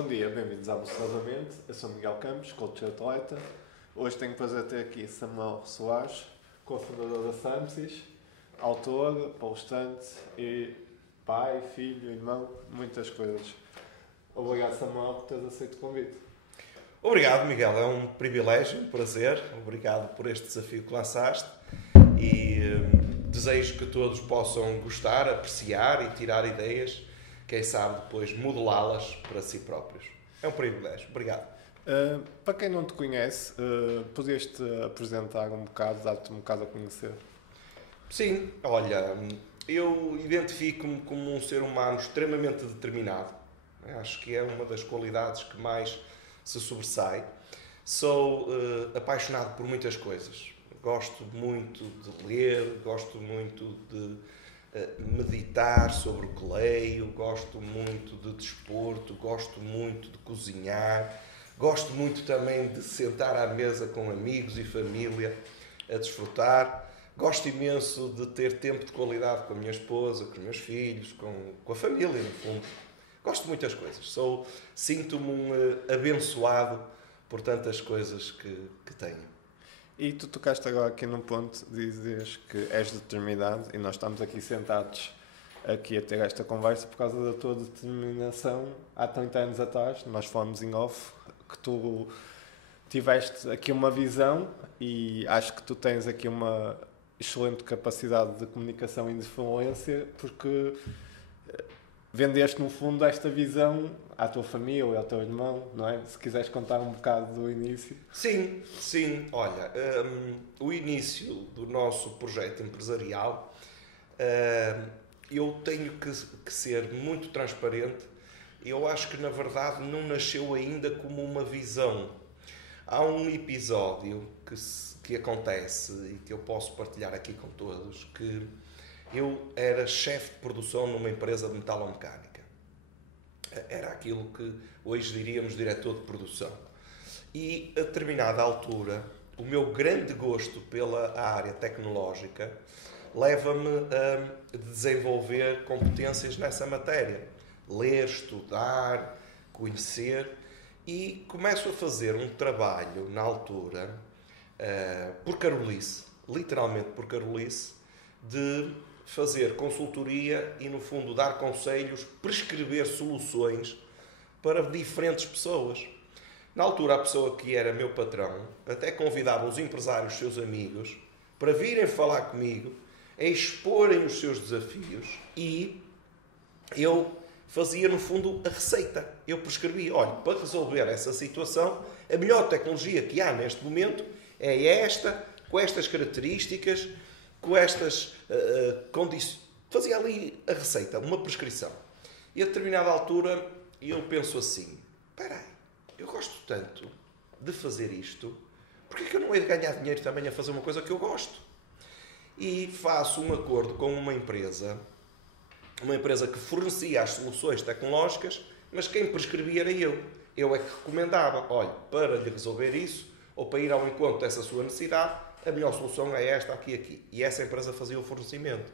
Bom dia, bem-vindos ao Almoço novamente. Eu sou Miguel Campos, coach atleta. Hoje tenho o prazer de ter aqui Samuel Soares, cofundador da Samsys, autor, palestrante e pai, filho, irmão, muitas coisas. Obrigado, Samuel, por teres aceito o convite. Obrigado, Miguel. É um privilégio, um prazer. Obrigado por este desafio que lançaste e desejo que todos possam gostar, apreciar e tirar ideias, quem sabe depois modelá-las para si próprios. É um privilégio. Obrigado. Para quem não te conhece, podias-te apresentar um bocado, dar-te um bocado a conhecer? Sim, olha, eu identifico-me como um ser humano extremamente determinado. Acho que é uma das qualidades que mais se sobressai. Sou apaixonado por muitas coisas. Gosto muito de ler, gosto muito de meditar sobre o que leio, gosto muito de desporto, gosto muito de cozinhar, gosto muito também de sentar à mesa com amigos e família a desfrutar. Gosto imenso de ter tempo de qualidade com a minha esposa, com os meus filhos, com a família, no fundo. Gosto de muitas coisas. Sinto-me um abençoado por tantas coisas que tenho. E tu tocaste agora aqui num ponto, dizes que és determinado e nós estamos aqui sentados aqui a ter esta conversa por causa da tua determinação há 30 anos atrás. Nós falamos em off que tu tiveste aqui uma visão e acho que tu tens aqui uma excelente capacidade de comunicação e de influência porque vendeste no fundo esta visão à tua família, ao teu irmão, não é? Se quiseres contar um bocado do início. Sim. Olha, o início do nosso projeto empresarial, eu tenho que ser muito transparente. Eu acho que, na verdade, não nasceu ainda como uma visão. Há um episódio que acontece e que eu posso partilhar aqui com todos, que eu era chefe de produção numa empresa de metalomecânica. Era aquilo que hoje diríamos diretor de produção. E a determinada altura, o meu grande gosto pela área tecnológica leva-me a desenvolver competências nessa matéria. Ler, estudar, conhecer. E começo a fazer um trabalho, na altura, por carolice, literalmente por carolice, de fazer consultoria e, no fundo, dar conselhos, prescrever soluções para diferentes pessoas. Na altura, a pessoa que era meu patrão até convidava os empresários, seus amigos, para virem falar comigo, a exporem os seus desafios e eu fazia, no fundo, a receita. Eu prescrevia, olha, para resolver essa situação, a melhor tecnologia que há neste momento é esta, com estas características, com estas condições. Fazia ali a receita, uma prescrição. E a determinada altura eu penso assim, espera aí, eu gosto tanto de fazer isto, porque é que eu não hei de ganhar dinheiro também a fazer uma coisa que eu gosto? E faço um acordo com uma empresa que fornecia as soluções tecnológicas, mas quem prescrevia era eu. Eu é que recomendava, olha, para lhe resolver isso, ou para ir ao encontro dessa sua necessidade, a melhor solução é esta, aqui. E essa empresa fazia o fornecimento.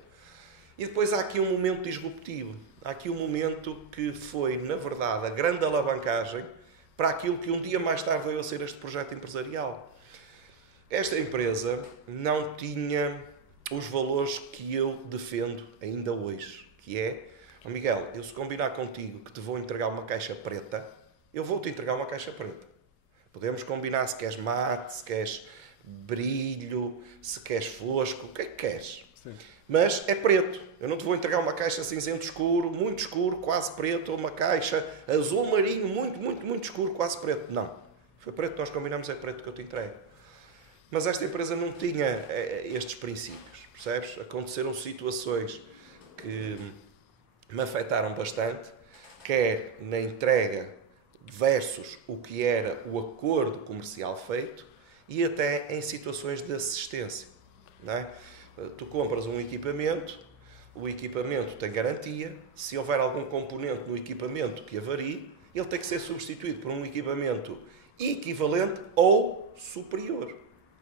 E depois há aqui um momento disruptivo. Há aqui um momento que foi, na verdade, a grande alavancagem para aquilo que um dia mais tarde veio a ser este projeto empresarial. Esta empresa não tinha os valores que eu defendo ainda hoje, que é, Miguel, eu se combinar contigo que te vou entregar uma caixa preta, eu vou-te entregar uma caixa preta. Podemos combinar se queres mate, se queres brilho, se queres fosco, o que é que queres? Sim. Mas é preto. Eu não te vou entregar uma caixa cinzento escuro, muito escuro, quase preto, ou uma caixa azul marinho, muito escuro, quase preto. Não. Foi preto, nós combinamos, é preto que eu te entrego. Mas esta empresa não tinha estes princípios, percebes? Aconteceram situações que me afetaram bastante, quer na entrega versus o que era o acordo comercial feito, e até em situações de assistência. Não é? Tu compras um equipamento, o equipamento tem garantia, se houver algum componente no equipamento que avarie, ele tem que ser substituído por um equipamento equivalente ou superior.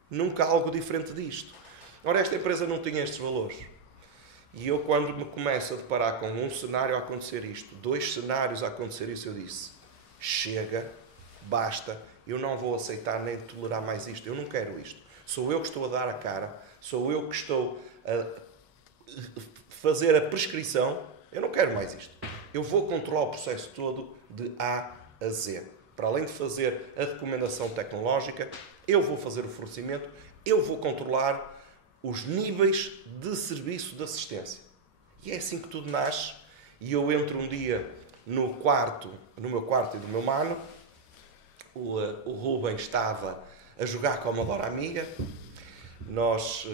Nunca algo diferente disto. Ora, esta empresa não tinha estes valores. E eu, quando me começo a deparar com um cenário a acontecer isto, 2 cenários a acontecer isso, eu disse, chega, basta, eu não vou aceitar nem tolerar mais isto, eu não quero isto. Sou eu que estou a dar a cara, sou eu que estou a fazer a prescrição, eu não quero mais isto. Eu vou controlar o processo todo de A a Z. Para além de fazer a recomendação tecnológica, eu vou fazer o fornecimento, eu vou controlar os níveis de serviço de assistência. E é assim que tudo nasce. E eu entro um dia no meu quarto e do meu mano, o Ruben estava a jogar com a Commodore Amiga, nós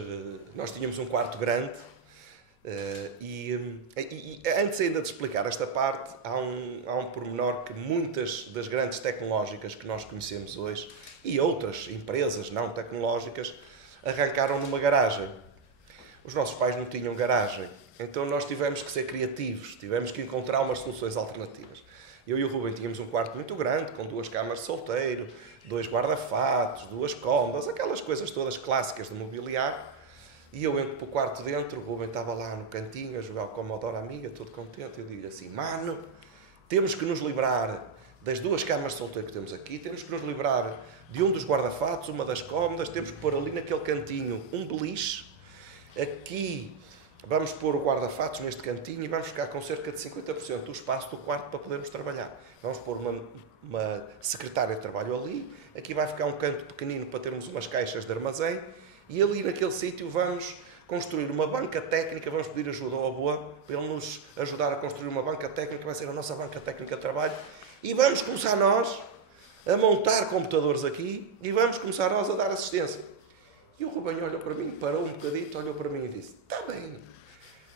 tínhamos um quarto grande, e antes ainda de explicar esta parte, há um pormenor que muitas das grandes tecnológicas que nós conhecemos hoje e outras empresas não tecnológicas arrancaram numa garagem. Os nossos pais não tinham garagem, então nós tivemos que ser criativos, tivemos que encontrar umas soluções alternativas. Eu e o Ruben tínhamos um quarto muito grande, com 2 camas de solteiro, 2 guarda-fatos, 2 cômodas, aquelas coisas todas clássicas de mobiliário. E eu entro para o quarto dentro, o Ruben estava lá no cantinho a jogar o Commodore Amiga, todo contente. Eu digo assim, mano, temos que nos livrar das 2 camas de solteiro que temos aqui, temos que nos livrar de um dos guarda-fatos, uma das cômodas, temos que pôr ali naquele cantinho um beliche. Aqui vamos pôr o guarda-fatos neste cantinho e vamos ficar com cerca de 50% do espaço do quarto para podermos trabalhar. Vamos pôr uma secretária de trabalho ali, aqui vai ficar um canto pequenino para termos umas caixas de armazém e ali naquele sítio vamos construir uma banca técnica, vamos pedir ajuda ao Boa para ele nos ajudar a construir uma banca técnica, vai ser a nossa banca técnica de trabalho e vamos começar nós a montar computadores aqui e vamos começar nós a dar assistência. E o Ruben olhou para mim, parou um bocadito, olhou para mim e disse, está bem.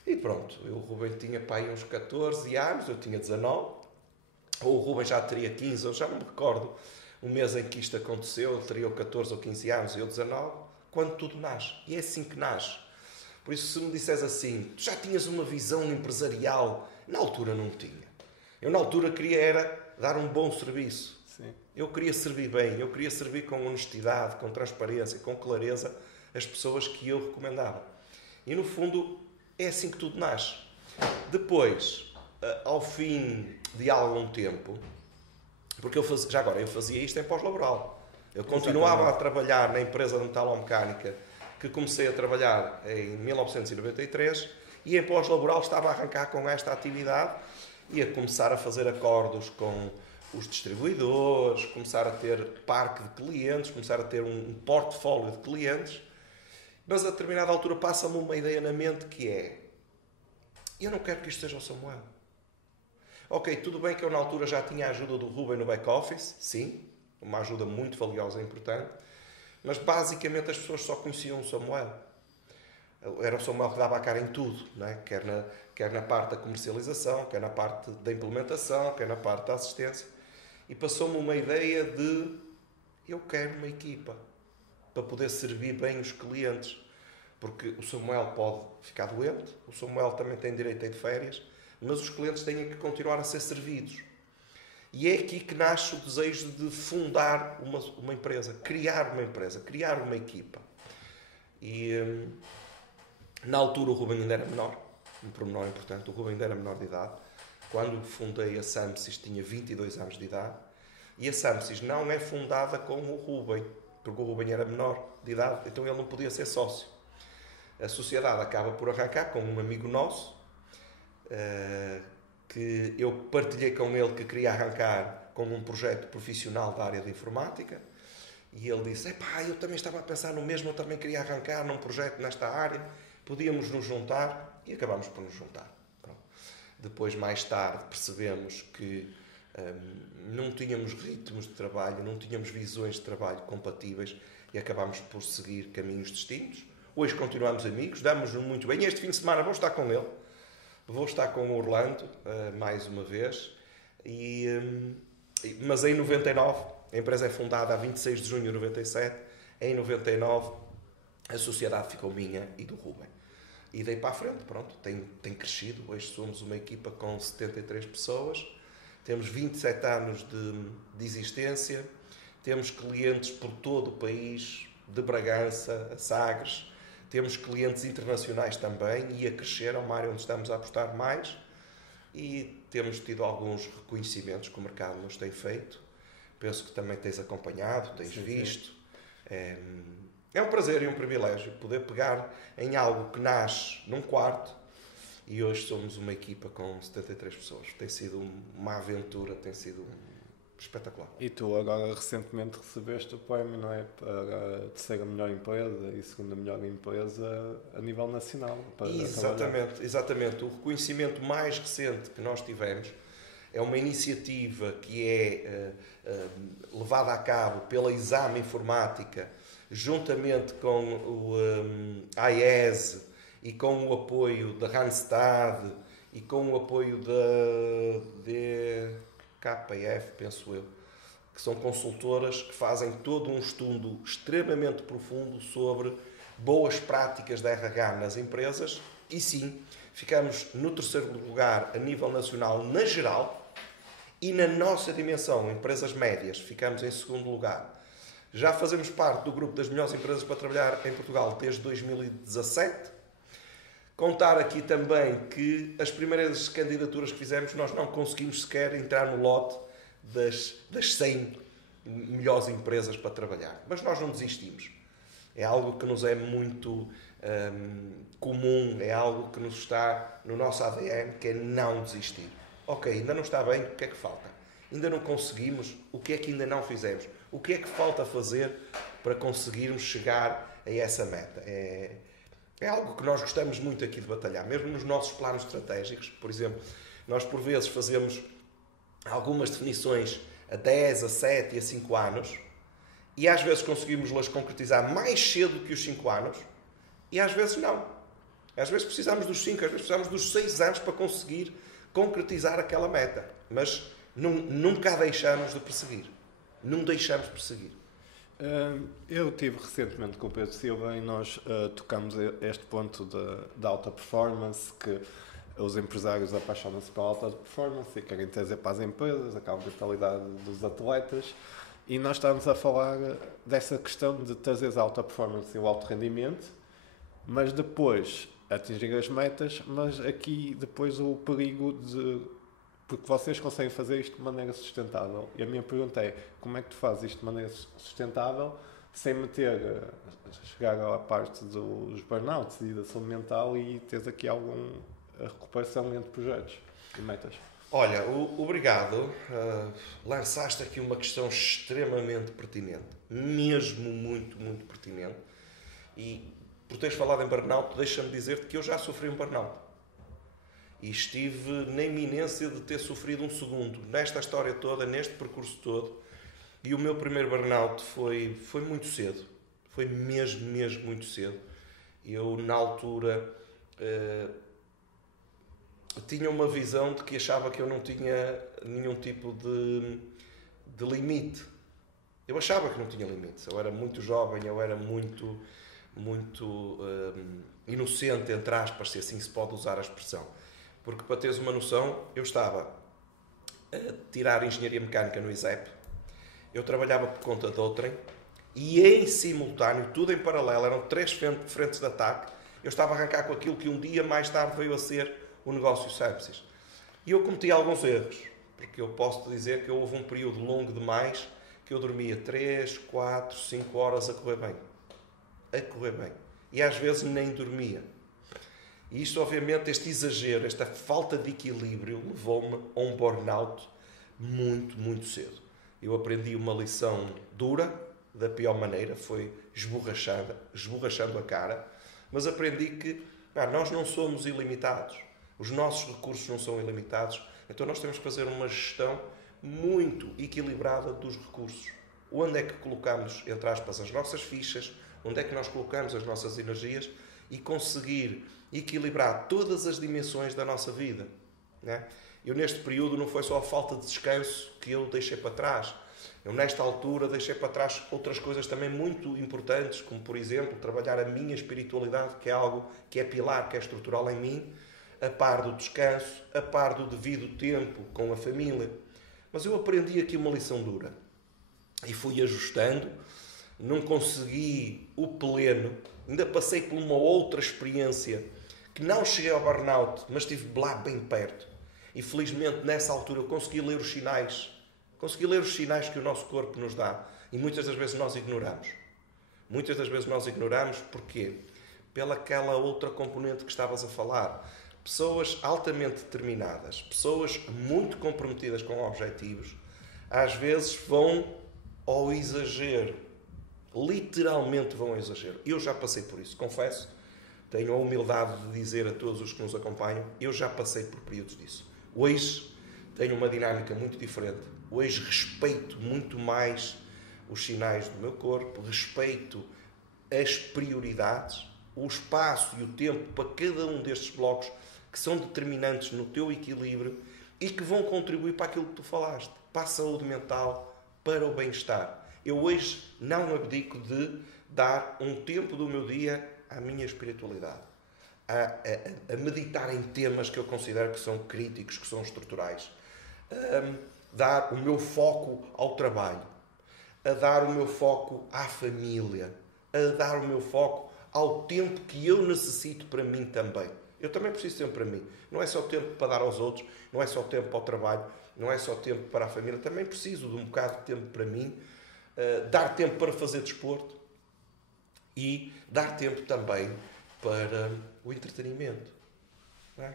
E pronto, o Ruben tinha para aí uns 14 anos, eu tinha 19, ou o Ruben já teria 15, eu já não me recordo o mês em que isto aconteceu, ele teria 14 ou 15 anos e eu 19, quando tudo nasce. E é assim que nasce. Por isso, se me disseres assim, tu já tinhas uma visão empresarial, na altura não tinha. Eu na altura queria era dar um bom serviço. Sim. Eu queria servir bem, eu queria servir com honestidade, com transparência, com clareza as pessoas que eu recomendava. E no fundo é assim que tudo nasce. Depois, ao fim de algum tempo, porque eu fazia isto em pós-laboral. Eu continuava a trabalhar na empresa de metalomecânica que comecei a trabalhar em 1993 e em pós-laboral estava a arrancar com esta atividade e a começar a fazer acordos com os distribuidores, começar a ter parque de clientes, começar a ter um portfólio de clientes. Mas a determinada altura passa-me uma ideia na mente que é, eu não quero que isto seja o Samuel. Ok, tudo bem que eu na altura já tinha a ajuda do Ruben no back-office, sim, uma ajuda muito valiosa e importante, mas basicamente as pessoas só conheciam o Samuel. Era o Samuel que dava a cara em tudo, não é? Quer na parte da comercialização, quer na parte da implementação, quer na parte da assistência. E passou-me uma ideia de eu quero uma equipa para poder servir bem os clientes. Porque o Samuel pode ficar doente, o Samuel também tem direito a ir de férias, mas os clientes têm que continuar a ser servidos. E é aqui que nasce o desejo de fundar uma empresa, criar uma equipa. E na altura o Ruben ainda era menor, um pormenor importante, o Ruben ainda era menor de idade. Quando fundei a Samsys tinha 22 anos de idade e a Samsys não é fundada com o Ruben, porque o Ruben era menor de idade, então ele não podia ser sócio. A sociedade acaba por arrancar com um amigo nosso, que eu partilhei com ele que queria arrancar com um projeto profissional da área de informática e ele disse, epá, eu também estava a pensar no mesmo, eu também queria arrancar num projeto nesta área, podíamos nos juntar e acabámos por nos juntar. Pronto. Depois, mais tarde, percebemos que não tínhamos ritmos de trabalho, não tínhamos visões de trabalho compatíveis e acabámos por seguir caminhos distintos. Hoje continuamos amigos, damos-nos muito bem. Este fim de semana vou estar com ele. Vou estar com o Orlando, mais uma vez. Mas em 99, a empresa é fundada a 26 de junho de 97. Em 99, a sociedade ficou minha e do Ruben. E daí para a frente, pronto, tem crescido. Hoje somos uma equipa com 73 pessoas. Temos 27 anos de existência. Temos clientes por todo o país, de Bragança a Sagres. Temos clientes internacionais também e a crescer, é uma área onde estamos a apostar mais. E temos tido alguns reconhecimentos que o mercado nos tem feito. Penso que também tens acompanhado, tens visto. É um prazer e um privilégio poder pegar em algo que nasce num quarto e hoje somos uma equipa com 73 pessoas. Tem sido uma aventura, tem sido espetacular. E tu agora recentemente recebeste o prémio, não é? Para terceira melhor empresa e segunda melhor empresa a nível nacional. Para exatamente. O reconhecimento mais recente que nós tivemos é uma iniciativa que é levada a cabo pela Exame Informática, juntamente com o AES e com o apoio da Randstad e com o apoio da DKF, penso eu, que são consultoras que fazem todo um estudo extremamente profundo sobre boas práticas da RH nas empresas e sim, ficamos no terceiro lugar a nível nacional na geral e na nossa dimensão, empresas médias, ficamos em segundo lugar. Já fazemos parte do grupo das melhores empresas para trabalhar em Portugal desde 2017. Contar aqui também que as primeiras candidaturas que fizemos nós não conseguimos sequer entrar no lote das 100 melhores empresas para trabalhar. Mas nós não desistimos. É algo que nos é muito comum, é algo que nos está no nosso ADN, que é não desistir. Ok, ainda não está bem, o que é que falta? Ainda não conseguimos, o que é que ainda não fizemos? O que é que falta fazer para conseguirmos chegar a essa meta? É algo que nós gostamos muito aqui de batalhar, mesmo nos nossos planos estratégicos. Por exemplo, nós por vezes fazemos algumas definições a 10, a 7 e a 5 anos e às vezes conseguimos-las concretizar mais cedo que os 5 anos e às vezes não. Às vezes precisamos dos 5, às vezes precisamos dos 6 anos para conseguir concretizar aquela meta. Mas nunca a deixamos de perseguir. Não deixamos de perseguir. Eu estive recentemente com o Pedro Silva e nós tocamos este ponto da alta performance, que os empresários apaixonam-se pela alta performance e querem trazer para as empresas, a capitalidade dos atletas. E nós estávamos a falar dessa questão de trazer a alta performance e o alto rendimento, mas depois atingir as metas, mas aqui depois o perigo de... Porque vocês conseguem fazer isto de maneira sustentável. E a minha pergunta é, como é que tu fazes isto de maneira sustentável sem chegar à parte dos burnouts e da saúde mental e teres aqui alguma recuperação entre projetos e metas? Olha, obrigado. Lançaste aqui uma questão extremamente pertinente. Mesmo muito, muito pertinente. E por teres falado em burnout, deixa-me dizer-te que eu já sofri um burnout. E estive na iminência de ter sofrido um segundo. Nesta história toda, neste percurso todo. E o meu primeiro burnout foi muito cedo. Foi mesmo muito cedo. Eu, na altura, tinha uma visão de que achava que eu não tinha nenhum tipo de limite. Eu achava que não tinha limites. Eu era muito jovem, eu era muito inocente, entre aspas, se assim se pode usar a expressão. Porque, para teres uma noção, eu estava a tirar Engenharia Mecânica no ISEP, eu trabalhava por conta de outrem, e em simultâneo, tudo em paralelo, eram 3 frentes de ataque, eu estava a arrancar com aquilo que um dia mais tarde veio a ser o negócio Sepsis. E eu cometi alguns erros, porque eu posso te dizer que houve um período longo demais que eu dormia 3, 4, 5 horas a correr bem. E às vezes nem dormia. E isto, obviamente, este exagero, esta falta de equilíbrio levou-me a um burnout muito cedo. Eu aprendi uma lição dura, da pior maneira, foi esborrachando a cara, mas aprendi que nós não somos ilimitados, os nossos recursos não são ilimitados, então nós temos que fazer uma gestão muito equilibrada dos recursos. Onde é que colocamos, entre aspas, as nossas fichas, onde é que nós colocamos as nossas energias e conseguir equilibrar todas as dimensões da nossa vida, né? Eu, neste período, não foi só a falta de descanso que eu deixei para trás. Eu, nesta altura, deixei para trás outras coisas também muito importantes, como, por exemplo, trabalhar a minha espiritualidade, que é algo que é pilar, que é estrutural em mim, a par do descanso, a par do devido tempo com a família. Mas eu aprendi aqui uma lição dura e fui ajustando, não consegui o pleno, ainda passei por uma outra experiência que não cheguei ao burnout, mas estive lá bem perto. E felizmente nessa altura eu consegui ler os sinais. Consegui ler os sinais que o nosso corpo nos dá. E muitas das vezes nós ignoramos. Muitas das vezes nós ignoramos porquê? Pelaquela outra componente que estavas a falar. Pessoas altamente determinadas, pessoas muito comprometidas com objetivos, às vezes vão ao exagero. Literalmente vão ao exagero. Eu já passei por isso, confesso. Tenho a humildade de dizer a todos os que nos acompanham, eu já passei por períodos disso. Hoje tenho uma dinâmica muito diferente. Hoje respeito muito mais os sinais do meu corpo, respeito as prioridades, o espaço e o tempo para cada um destes blocos que são determinantes no teu equilíbrio e que vão contribuir para aquilo que tu falaste, para a saúde mental, para o bem-estar. Eu hoje não abdico de dar um tempo do meu dia à minha espiritualidade, a meditar em temas que eu considero que são críticos, que são estruturais, a dar o meu foco ao trabalho, a dar o meu foco à família, a dar o meu foco ao tempo que eu necessito para mim também. Eu também preciso de tempo para mim. Não é só tempo para dar aos outros, não é só tempo para o trabalho, não é só tempo para a família. Também preciso de um bocado de tempo para mim, dar tempo para fazer desporto e dar tempo também para o entretenimento. Não é?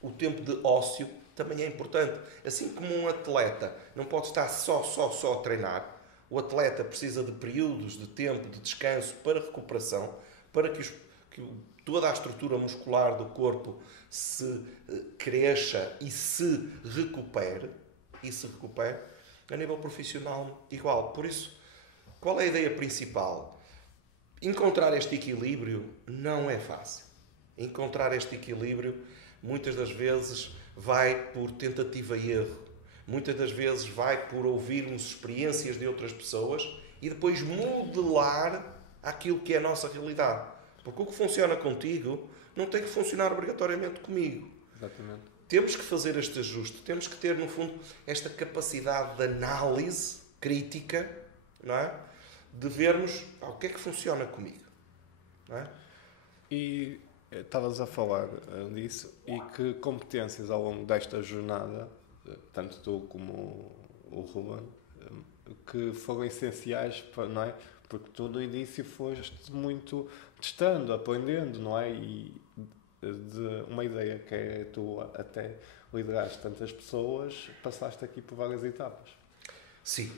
O tempo de ócio também é importante. Assim como um atleta não pode estar só a treinar, o atleta precisa de períodos de tempo, de descanso para recuperação, para que toda a estrutura muscular do corpo se cresça e se recupere. A nível profissional, igual. Por isso, qual é a ideia principal? Encontrar este equilíbrio não é fácil. Encontrar este equilíbrio, muitas das vezes, vai por tentativa e erro. Muitas das vezes vai por ouvirmos experiências de outras pessoas e depois modelar aquilo que é a nossa realidade. Porque o que funciona contigo não tem que funcionar obrigatoriamente comigo. Exatamente. Temos que fazer este ajuste. Temos que ter, no fundo, esta capacidade de análise crítica, não é? De vermos o que é que funciona comigo. Não é? E estavas a falar disso e que competências ao longo desta jornada, tanto tu como o Ruben, que foram essenciais para, não é? Porque tu no início foste muito testando, aprendendo, não é? E de uma ideia que é tu até lideraste tantas pessoas, passaste aqui por várias etapas. Sim.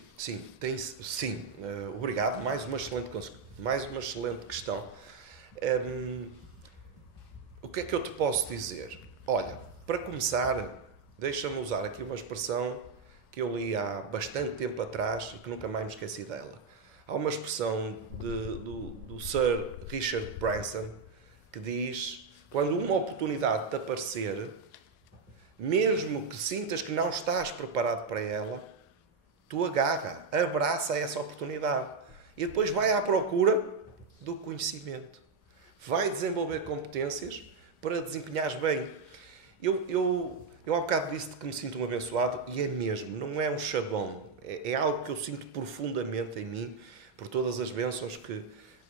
Obrigado. Mais uma excelente questão. O que é que eu te posso dizer? Olha, para começar, deixa-me usar aqui uma expressão que eu li há bastante tempo atrás e que nunca mais me esqueci dela. Há uma expressão do Sir Richard Branson que diz: quando uma oportunidade te aparecer, mesmo que sintas que não estás preparado para ela, tu abraça essa oportunidade e depois vai à procura do conhecimento. Vai desenvolver competências para desempenhares bem. Eu há bocado disse-te que me sinto um abençoado e é mesmo, não é um chavão. É algo que eu sinto profundamente em mim por todas as bênçãos que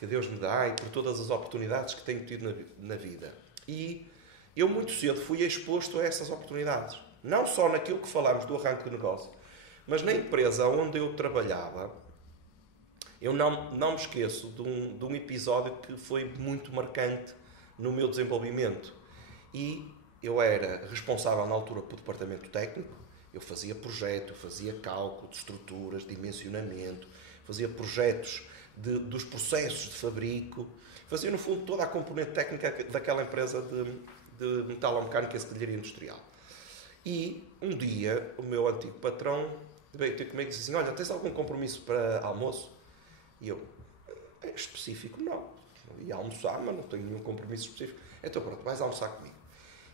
Deus me dá e por todas as oportunidades que tenho tido na vida. E eu muito cedo fui exposto a essas oportunidades. Não só naquilo que falámos do arranque do negócio, mas na empresa onde eu trabalhava, eu não me esqueço de um episódio que foi muito marcante no meu desenvolvimento. E eu era responsável na altura pelo departamento técnico, eu fazia projeto, eu fazia cálculo de estruturas, dimensionamento, fazia projetos dos processos de fabrico, fazia no fundo toda a componente técnica daquela empresa de metalomecânica e esquadrilharia industrial. E um dia o meu antigo patrão veio ter comigo e disse assim: olha, tens algum compromisso para almoço? E eu, específico, não. Ia almoçar, mas não tenho nenhum compromisso específico. Então pronto, vais almoçar comigo.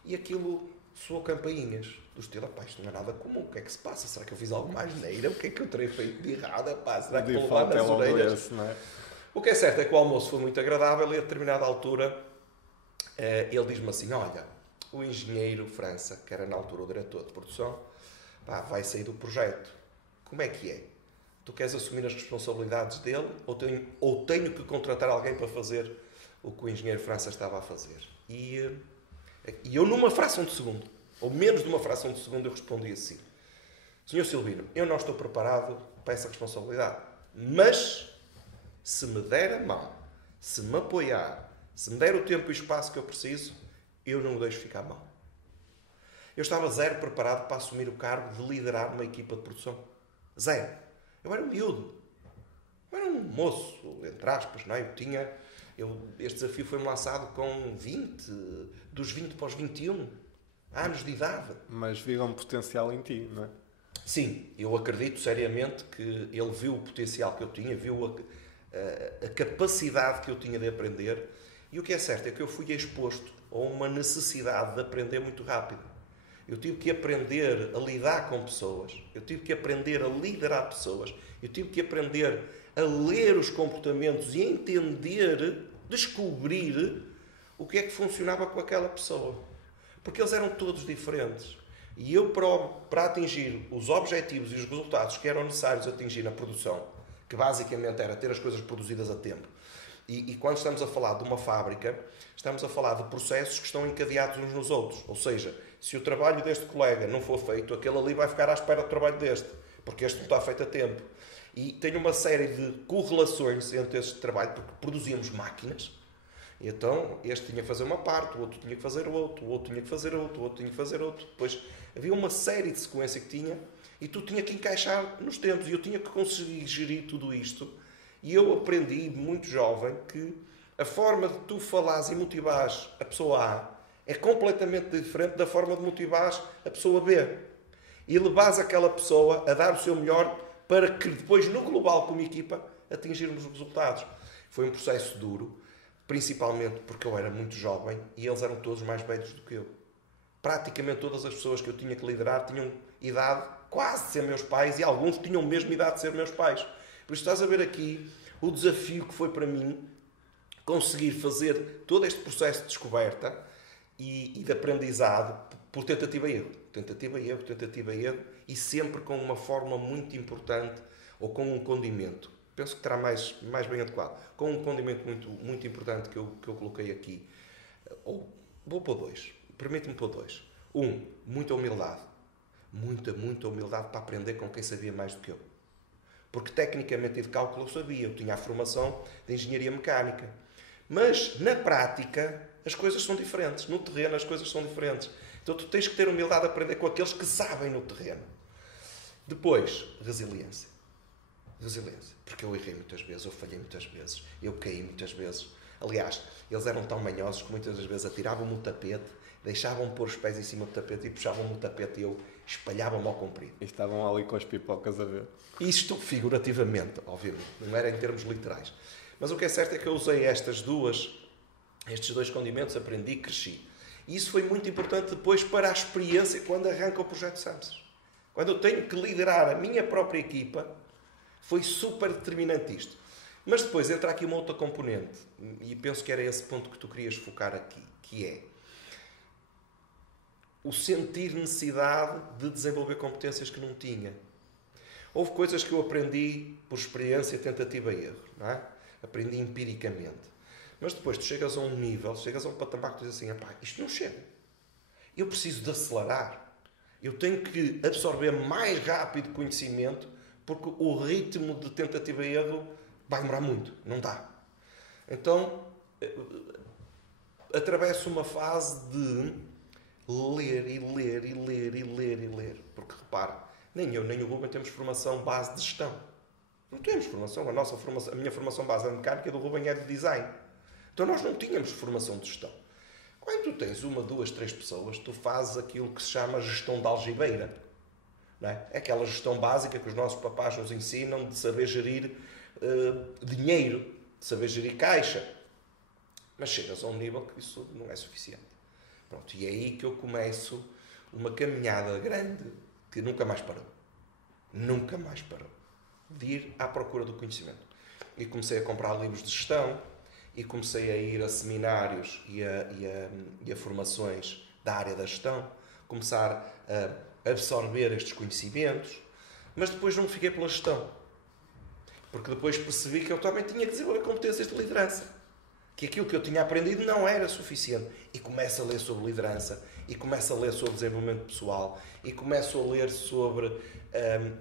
E aquilo soou campainhas, do estilo: pá, isto não é nada comum, o que é que se passa? Será que eu fiz alguma asneira? O que é que eu terei feito de errado? Pá, será que vou levar nas orelhas? Não é? O que é certo é que o almoço foi muito agradável e a determinada altura ele diz-me assim: olha, o engenheiro França, que era na altura o diretor de produção, pá, vai sair do projeto. Como é que é? Tu queres assumir as responsabilidades dele ou tenho que contratar alguém para fazer o que o engenheiro França estava a fazer? E eu, numa fração de segundo, ou menos de uma fração de segundo, eu respondi assim: Senhor Silvino, eu não estou preparado para essa responsabilidade, mas se me der a mão, se me apoiar, se me der o tempo e o espaço que eu preciso, eu não o deixo ficar mal. Eu estava zero preparado para assumir o cargo de liderar uma equipa de produção. Zero. Eu era um miúdo. Eu era um moço, entre aspas, não é? Este desafio foi-me lançado com 20, dos 20 para os 21 anos de idade. Mas viram um potencial em ti, não é? Sim, eu acredito seriamente que ele viu o potencial que eu tinha, viu a capacidade que eu tinha de aprender. E o que é certo é que eu fui exposto a uma necessidade de aprender muito rápido. Eu tive que aprender a lidar com pessoas, eu tive que aprender a liderar pessoas, eu tive que aprender a ler os comportamentos e a entender, descobrir o que é que funcionava com aquela pessoa. Porque eles eram todos diferentes. E eu, para atingir os objetivos e os resultados que eram necessários atingir na produção, que basicamente era ter as coisas produzidas a tempo, e quando estamos a falar de uma fábrica, estamos a falar de processos que estão encadeados uns nos outros. Ou seja, se o trabalho deste colega não for feito, aquele ali vai ficar à espera do trabalho deste, porque este não está feito a tempo. E tem uma série de correlações entre este trabalho, porque produzíamos máquinas, e então este tinha que fazer uma parte, o outro tinha que fazer outro, o outro tinha que fazer outro, o outro tinha que fazer outro. Depois havia uma série de sequência que tinha, e tu tinha que encaixar nos tempos, e eu tinha que conseguir gerir tudo isto. E eu aprendi, muito jovem, que a forma de tu falares e motivares a pessoa A é completamente diferente da forma de motivares a pessoa B. E levares aquela pessoa a dar o seu melhor para que depois, no global, como equipa, atingirmos os resultados. Foi um processo duro, principalmente porque eu era muito jovem e eles eram todos mais velhos do que eu. Praticamente todas as pessoas que eu tinha que liderar tinham idade quase de ser meus pais e alguns tinham mesmo idade de ser meus pais. Por isso estás a ver aqui o desafio que foi para mim conseguir fazer todo este processo de descoberta e de aprendizado por tentativa e erro. Tentativa e erro, tentativa e erro, e sempre com uma forma muito importante, ou com um condimento. Penso que terá mais bem adequado. Com um condimento muito importante que eu coloquei aqui. Vou pôr dois. Permite-me pôr dois. Muita humildade. Muita humildade para aprender com quem sabia mais do que eu. Porque tecnicamente e de cálculo eu sabia. Eu tinha a formação de engenharia mecânica. Mas, na prática, as coisas são diferentes. No terreno, as coisas são diferentes. Então, tu tens que ter humildade a aprender com aqueles que sabem no terreno. Depois, resiliência. Resiliência. Porque eu errei muitas vezes, eu falhei muitas vezes, eu caí muitas vezes. Aliás, eles eram tão manhosos que muitas das vezes atiravam-me o tapete, deixavam-me pôr os pés em cima do tapete e puxavam-me o tapete e eu espalhava-me ao comprido. E estavam ali com as pipocas a ver. Isto figurativamente, obviamente. Não era em termos literais. Mas o que é certo é que eu usei estes dois condimentos, aprendi e cresci. E isso foi muito importante depois para a experiência quando arranca o Projeto Samsas. Quando eu tenho que liderar a minha própria equipa, foi super determinante isto. Mas depois entra aqui uma outra componente, e penso que era esse ponto que tu querias focar aqui, que é o sentir necessidade de desenvolver competências que não tinha. Houve coisas que eu aprendi por experiência, tentativa e erro, não é? Aprendi empiricamente. Mas depois tu chegas a um nível, chegas a um patamar que tu dizes assim, isto não chega. Eu preciso de acelerar. Eu tenho que absorver mais rápido conhecimento, porque o ritmo de tentativa e erro vai demorar muito. Não dá. Então, atravesso uma fase de ler e ler e ler e ler e ler. Porque, repara, nem eu nem o Ruben temos formação base de gestão. Não temos formação. A minha formação base é mecânica e a do Ruben é de design. Então nós não tínhamos formação de gestão. Quando tu tens 1, 2, 3 pessoas, tu fazes aquilo que se chama gestão de algibeira. Não é? É aquela gestão básica que os nossos papás nos ensinam de saber gerir dinheiro, de saber gerir caixa. Mas chegas a um nível que isso não é suficiente. Pronto, e é aí que eu começo uma caminhada grande que nunca mais parou. Nunca mais parou. De ir à procura do conhecimento. E comecei a comprar livros de gestão, e comecei a ir a seminários e a formações da área da gestão, começar a absorver estes conhecimentos, mas depois não fiquei pela gestão. Porque depois percebi que eu também tinha que desenvolver competências de liderança, que aquilo que eu tinha aprendido não era suficiente. E começo a ler sobre liderança, e começo a ler sobre desenvolvimento pessoal, e começo a ler sobre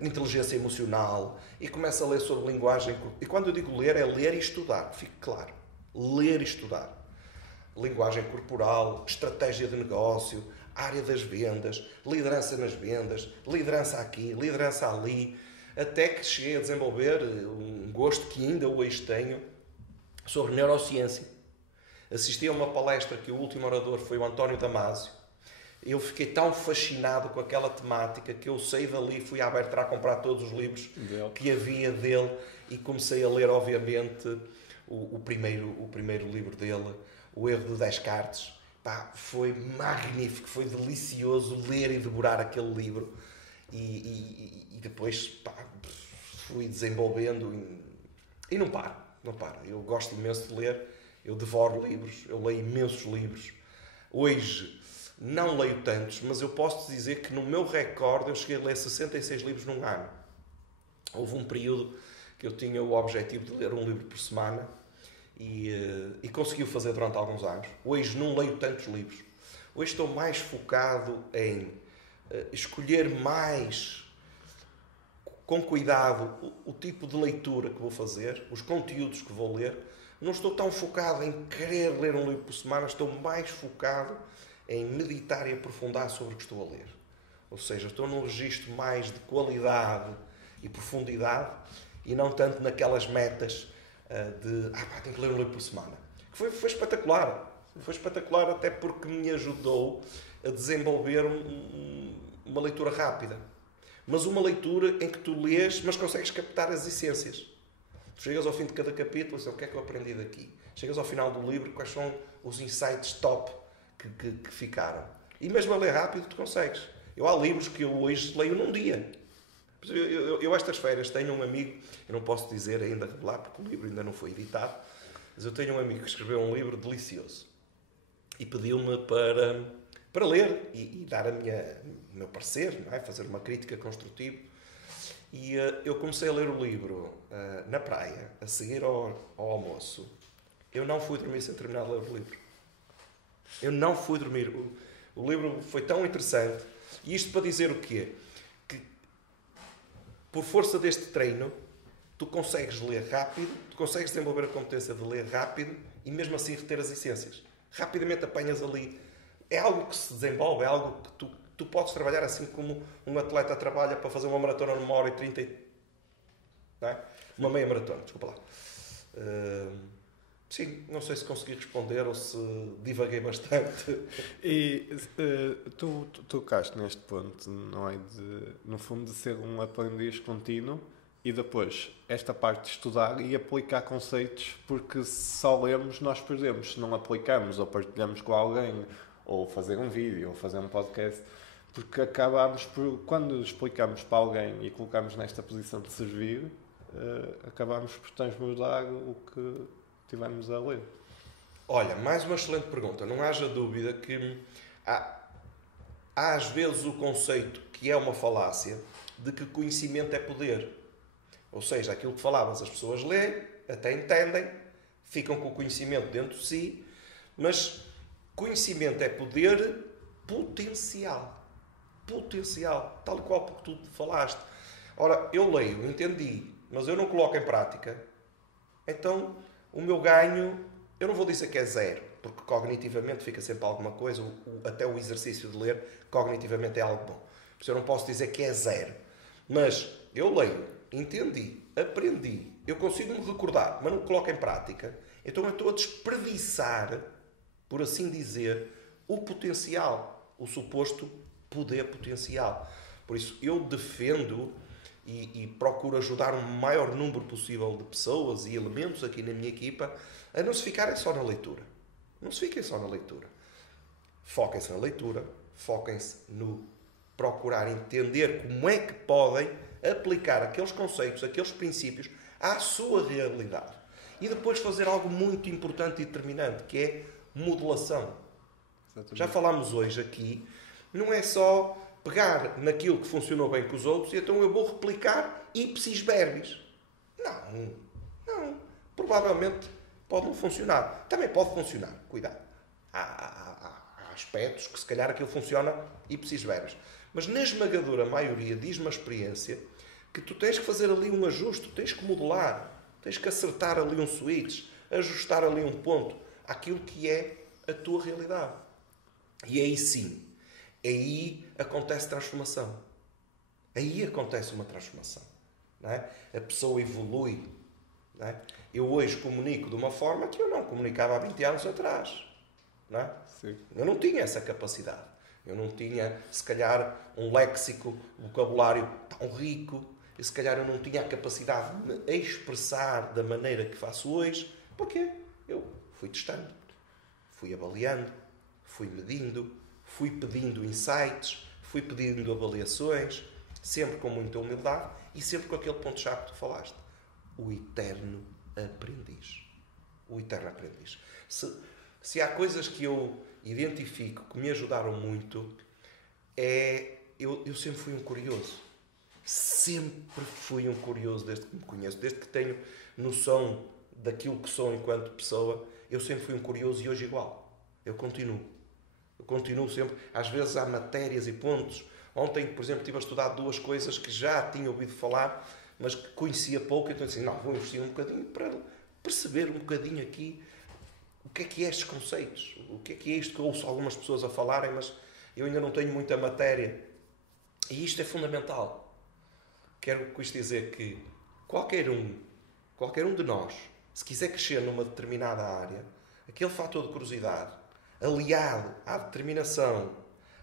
inteligência emocional, e começo a ler sobre linguagem. E quando eu digo ler, é ler e estudar, fique claro. Ler e estudar. Linguagem corporal, estratégia de negócio, área das vendas, liderança nas vendas, liderança aqui, liderança ali, até que cheguei a desenvolver um gosto que ainda hoje tenho sobre neurociência. Assisti a uma palestra que o último orador foi o António Damasio. Eu fiquei tão fascinado com aquela temática que eu saí dali, fui à Bertrand comprar todos os livros que havia dele e comecei a ler, obviamente, o primeiro livro dele, O Erro de Descartes. Pá, foi magnífico, foi delicioso ler e devorar aquele livro e depois pá, fui desenvolvendo e não paro. Eu gosto imenso de ler, eu devoro livros, eu leio imensos livros. Hoje não leio tantos, mas eu posso dizer que no meu recorde eu cheguei a ler 66 livros num ano. Houve um período que eu tinha o objetivo de ler um livro por semana e consegui o fazer durante alguns anos. Hoje não leio tantos livros. Hoje estou mais focado em escolher mais com cuidado o tipo de leitura que vou fazer, os conteúdos que vou ler. Não estou tão focado em querer ler um livro por semana, estou mais focado em meditar e aprofundar sobre o que estou a ler. Ou seja, estou num registro mais de qualidade e profundidade e não tanto naquelas metas tenho que ler um livro por semana. Foi espetacular. Foi espetacular até porque me ajudou a desenvolver uma leitura rápida. Mas uma leitura em que tu lês, mas consegues captar as essências. Tu chegas ao fim de cada capítulo e diz, o que é que eu aprendi daqui? Chegas ao final do livro, quais são os insights top que ficaram? E mesmo a ler rápido, tu consegues. Há livros que eu hoje leio num dia. Eu estas férias tenho um amigo, eu não posso dizer ainda, revelar, porque o livro ainda não foi editado, mas eu tenho um amigo que escreveu um livro delicioso e pediu-me para ler e dar o meu parecer, não é? Fazer uma crítica construtiva. E eu comecei a ler o livro na praia, a seguir ao almoço. Eu não fui dormir sem terminar de ler o livro. Eu não fui dormir. O livro foi tão interessante. E isto para dizer o quê? Que por força deste treino, tu consegues ler rápido, tu consegues desenvolver a competência de ler rápido e mesmo assim reter as essências. Rapidamente apanhas ali. É algo que se desenvolve, é algo que tu podes trabalhar assim como um atleta trabalha para fazer uma maratona numa hora e 30. Não é? Uma meia maratona, desculpa lá. Sim, não sei se consegui responder ou se divaguei bastante. E tu tocaste neste ponto, não é? No fundo, de ser um aprendiz contínuo e depois esta parte de estudar e aplicar conceitos, porque se só lemos, nós perdemos. Se não aplicamos ou partilhamos com alguém, ou fazer um vídeo, ou fazer um podcast, porque acabamos por, quando explicamos para alguém e colocamos nesta posição de servir, acabamos por transbordar o que tivemos a ler. Olha, mais uma excelente pergunta. Não haja dúvida que há às vezes o conceito, que é uma falácia, de que conhecimento é poder. Ou seja, aquilo que falavas, as pessoas leem, até entendem, ficam com o conhecimento dentro de si, mas conhecimento é poder potencial. Potencial. Tal e qual porque tu falaste. Ora, eu leio, entendi, mas eu não coloco em prática. Então, o meu ganho, eu não vou dizer que é zero, porque cognitivamente fica sempre alguma coisa, até o exercício de ler, cognitivamente é algo bom. Por isso eu não posso dizer que é zero. Mas eu leio, entendi, aprendi, eu consigo me recordar, mas não coloco em prática. Então eu estou a desperdiçar, por assim dizer, o potencial, o suposto poder potencial. Por isso eu defendo e procuro ajudar o maior número possível de pessoas e elementos aqui na minha equipa a não se ficarem só na leitura. Não se fiquem só na leitura. Foquem-se na leitura, foquem-se no procurar entender como é que podem aplicar aqueles conceitos, aqueles princípios à sua realidade. E depois fazer algo muito importante e determinante, que é modelação. Exatamente. Já falámos hoje aqui, não é só pegar naquilo que funcionou bem com os outros e então eu vou replicar ipsis verbis. Não. Provavelmente pode não funcionar. Também pode funcionar, cuidado. Há aspectos que se calhar aquilo funciona ipsis verbis. Mas na esmagadora maioria, diz-me a experiência, que tu tens que fazer ali um ajuste, tens que modelar, tens que acertar ali um switch, ajustar ali um ponto àquilo que é a tua realidade. E aí sim, aí acontece transformação. Aí acontece uma transformação. Não é? A pessoa evolui. Não é? Eu hoje comunico de uma forma que eu não comunicava há 20 anos atrás. Não é? Sim. Eu não tinha essa capacidade. Eu não tinha, se calhar, um léxico, um vocabulário tão rico. E se calhar eu não tinha a capacidade de me expressar da maneira que faço hoje. Porque eu fui testando, fui avaliando, fui medindo, fui pedindo insights, fui pedindo avaliações, sempre com muita humildade e sempre com aquele ponto-chave que tu falaste. O eterno aprendiz. O eterno aprendiz. Se há coisas que eu identifico que me ajudaram muito, eu sempre fui um curioso. Sempre fui um curioso desde que me conheço. Desde que tenho noção daquilo que sou enquanto pessoa, eu sempre fui um curioso e hoje igual. Eu continuo sempre. Às vezes há matérias e pontos. Ontem, por exemplo, estive a estudar 2 coisas que já tinha ouvido falar, mas que conhecia pouco. Então, assim, vou investir um bocadinho para perceber um bocadinho aqui o que é estes conceitos. O que é isto que eu ouço algumas pessoas a falarem, mas eu ainda não tenho muita matéria. E isto é fundamental. Quero com isto dizer que qualquer um de nós, se quiser crescer numa determinada área, aquele fator de curiosidade, aliado à determinação,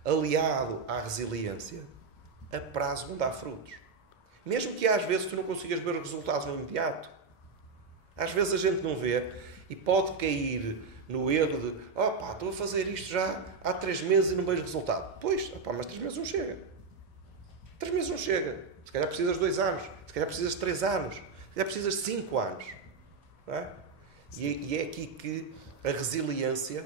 aliado à resiliência, a prazo vão dar frutos. Mesmo que às vezes tu não consigas ver os resultados no imediato. Às vezes a gente não vê e pode cair no erro de estou a fazer isto já há 3 meses e não vejo resultado. Pois, mas 3 meses não chega. 3 meses não chega. Se calhar precisas de 2 anos. Se calhar precisas de 3 anos. Se calhar precisas de 5 anos. Não é? E é aqui que a resiliência,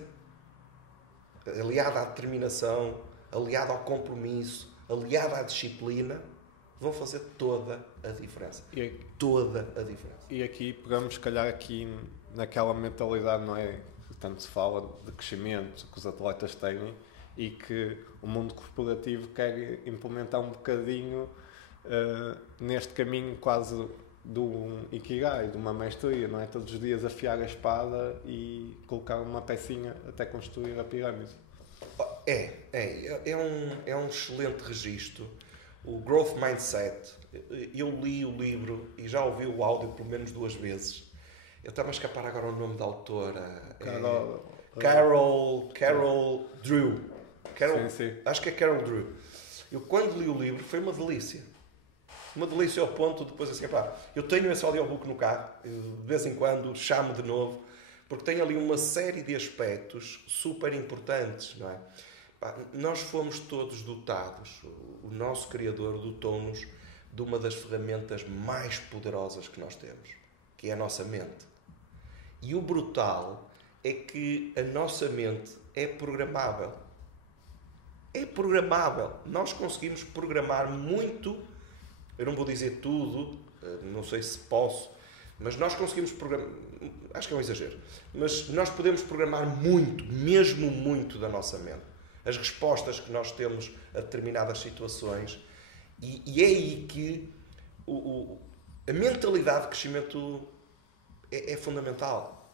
aliada à determinação, aliada ao compromisso, aliada à disciplina, vão fazer toda a diferença. Toda a diferença. E aqui pegamos, se calhar, aqui naquela mentalidade, não é? Tanto se fala de crescimento que os atletas têm e que o mundo corporativo quer implementar um bocadinho neste caminho quase do Ikigai, de uma maestria, não é? Todos os dias afiar a espada e colocar uma pecinha até construir a pirâmide. É um excelente registro. O Growth Mindset. Eu li o livro e já ouvi o áudio pelo menos 2 vezes. Eu estava a escapar agora o nome da autora. Carol Drew. Sim. Acho que é Carol Drew. Eu quando li o livro foi uma delícia. Uma delícia ao ponto de depois assim, eu tenho esse audiobook no carro, de vez em quando chamo de novo, porque tem ali uma série de aspectos super importantes, não é? Nós fomos todos dotados, o nosso Criador dotou-nos de uma das ferramentas mais poderosas que nós temos, que é a nossa mente. E o brutal é que a nossa mente é programável. É programável. Nós conseguimos programar muito, eu não vou dizer tudo, não sei se posso, mas nós conseguimos programar, acho que é um exagero, mas nós podemos programar muito, mesmo muito da nossa mente. As respostas que nós temos a determinadas situações. E é aí que a mentalidade de crescimento é fundamental.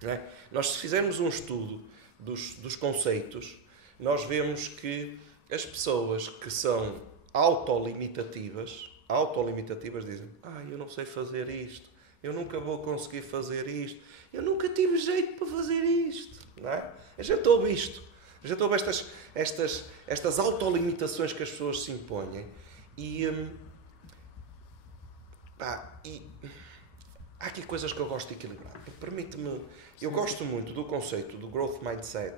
Não é? Nós, se fizermos um estudo dos conceitos, nós vemos que as pessoas que são autolimitativas dizem: eu não sei fazer isto, eu nunca vou conseguir fazer isto, eu nunca tive jeito para fazer isto. Não é? A gente ouve isto. A gente ouve estas autolimitações que as pessoas se impõem e há aqui coisas que eu gosto de equilibrar. Permite-me, eu gosto muito do conceito do Growth Mindset,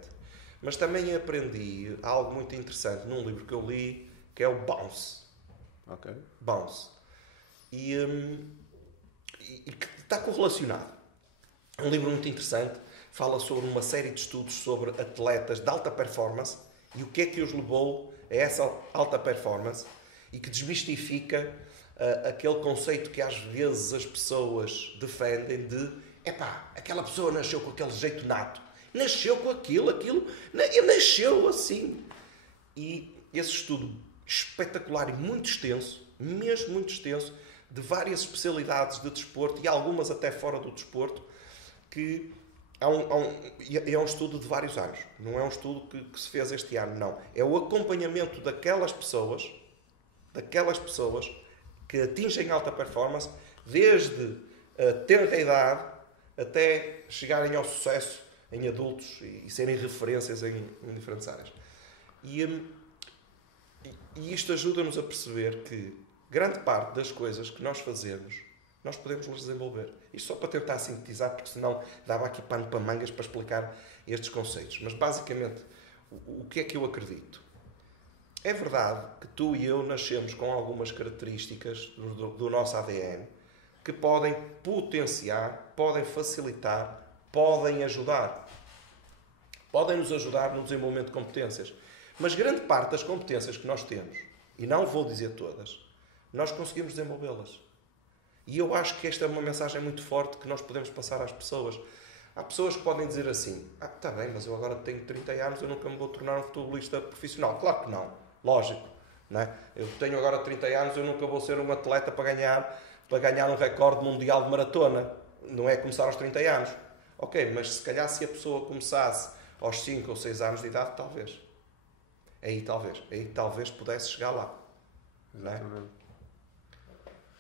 mas também aprendi algo muito interessante num livro que eu li, que é o Bounce. Ok. Bounce. E que está correlacionado. É um livro muito interessante. Fala sobre uma série de estudos sobre atletas de alta performance e o que é que os levou a essa alta performance e que desmistifica aquele conceito que às vezes as pessoas defendem de epá, aquela pessoa nasceu com aquele jeito nato. Nasceu com aquilo, nasceu assim. E esse estudo espetacular e muito extenso, mesmo muito extenso, de várias especialidades de desporto e algumas até fora do desporto, que é um estudo de vários anos. Não é um estudo que se fez este ano, não. É o acompanhamento daquelas pessoas que atingem alta performance desde a tenra idade até chegarem ao sucesso em adultos e serem referências em diferentes áreas. E isto ajuda-nos a perceber que grande parte das coisas que nós fazemos, nós podemos nos desenvolver. Isto só para tentar sintetizar, porque senão dava aqui pano para mangas para explicar estes conceitos. Mas basicamente, o que é que eu acredito? É verdade que tu e eu nascemos com algumas características do nosso ADN que podem potenciar, podem facilitar, podem ajudar. Podem nos ajudar no desenvolvimento de competências. Mas grande parte das competências que nós temos, e não vou dizer todas, nós conseguimos desenvolvê-las. E eu acho que esta é uma mensagem muito forte que nós podemos passar às pessoas. Há pessoas que podem dizer assim, está bem, mas eu agora tenho 30 anos, eu nunca me vou tornar um futebolista profissional. Claro que não. Lógico. Não é? Eu tenho agora 30 anos, eu nunca vou ser um atleta para ganhar um recorde mundial de maratona. Não é começar aos 30 anos. Ok, mas se calhar se a pessoa começasse aos 5 ou 6 anos de idade, talvez. Aí talvez pudesse chegar lá. Não é?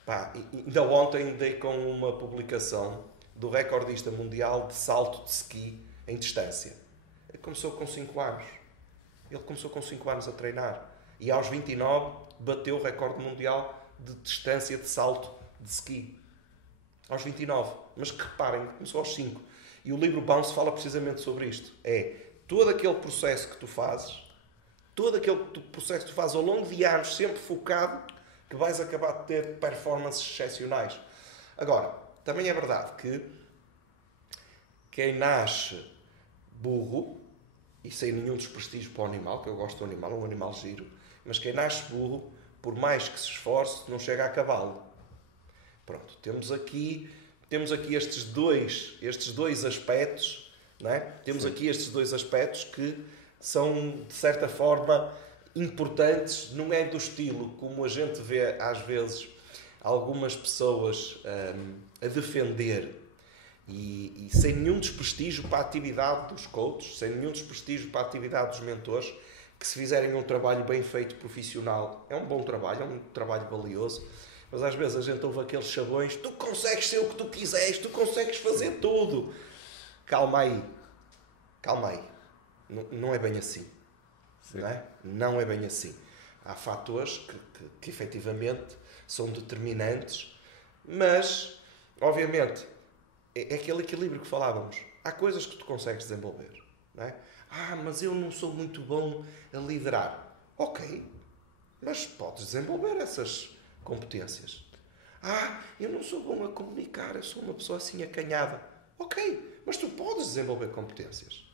Pá, ainda ontem dei com uma publicação do recordista mundial de salto de ski em distância. Ele começou com 5 anos. Ele começou com 5 anos a treinar. E aos 29 bateu o recorde mundial de distância de salto de ski. Aos 29. Mas que reparem, começou aos 5. E o livro Bounce fala precisamente sobre isto. É todo aquele processo que tu fazes, ao longo de anos, sempre focado, que vais acabar de ter performances excepcionais. Agora, também é verdade que quem nasce burro, e sem nenhum desprestígio para o animal, que eu gosto do animal, é um animal giro, mas quem nasce burro, por mais que se esforce, não chega a cavalo. Pronto, temos aqui estes dois aspectos, não é? Temos Sim. aqui estes dois aspectos que são, de certa forma, importantes, não é do estilo como a gente vê às vezes algumas pessoas a defender e sem nenhum desprestígio para a atividade dos coaches, sem nenhum desprestígio para a atividade dos mentores, que se fizerem um trabalho bem feito profissional, é um bom trabalho, é um trabalho valioso, mas às vezes a gente ouve aqueles chavões, tu consegues ser o que tu quiseres, tu consegues fazer tudo. Calma aí. Não é bem assim. Não é? Não é bem assim. Há fatores que efetivamente são determinantes, mas, obviamente, é aquele equilíbrio que falávamos. Há coisas que tu consegues desenvolver. Não é? Mas eu não sou muito bom a liderar. Ok, mas podes desenvolver essas competências. Eu não sou bom a comunicar, eu sou uma pessoa assim acanhada. Ok, mas tu podes desenvolver competências.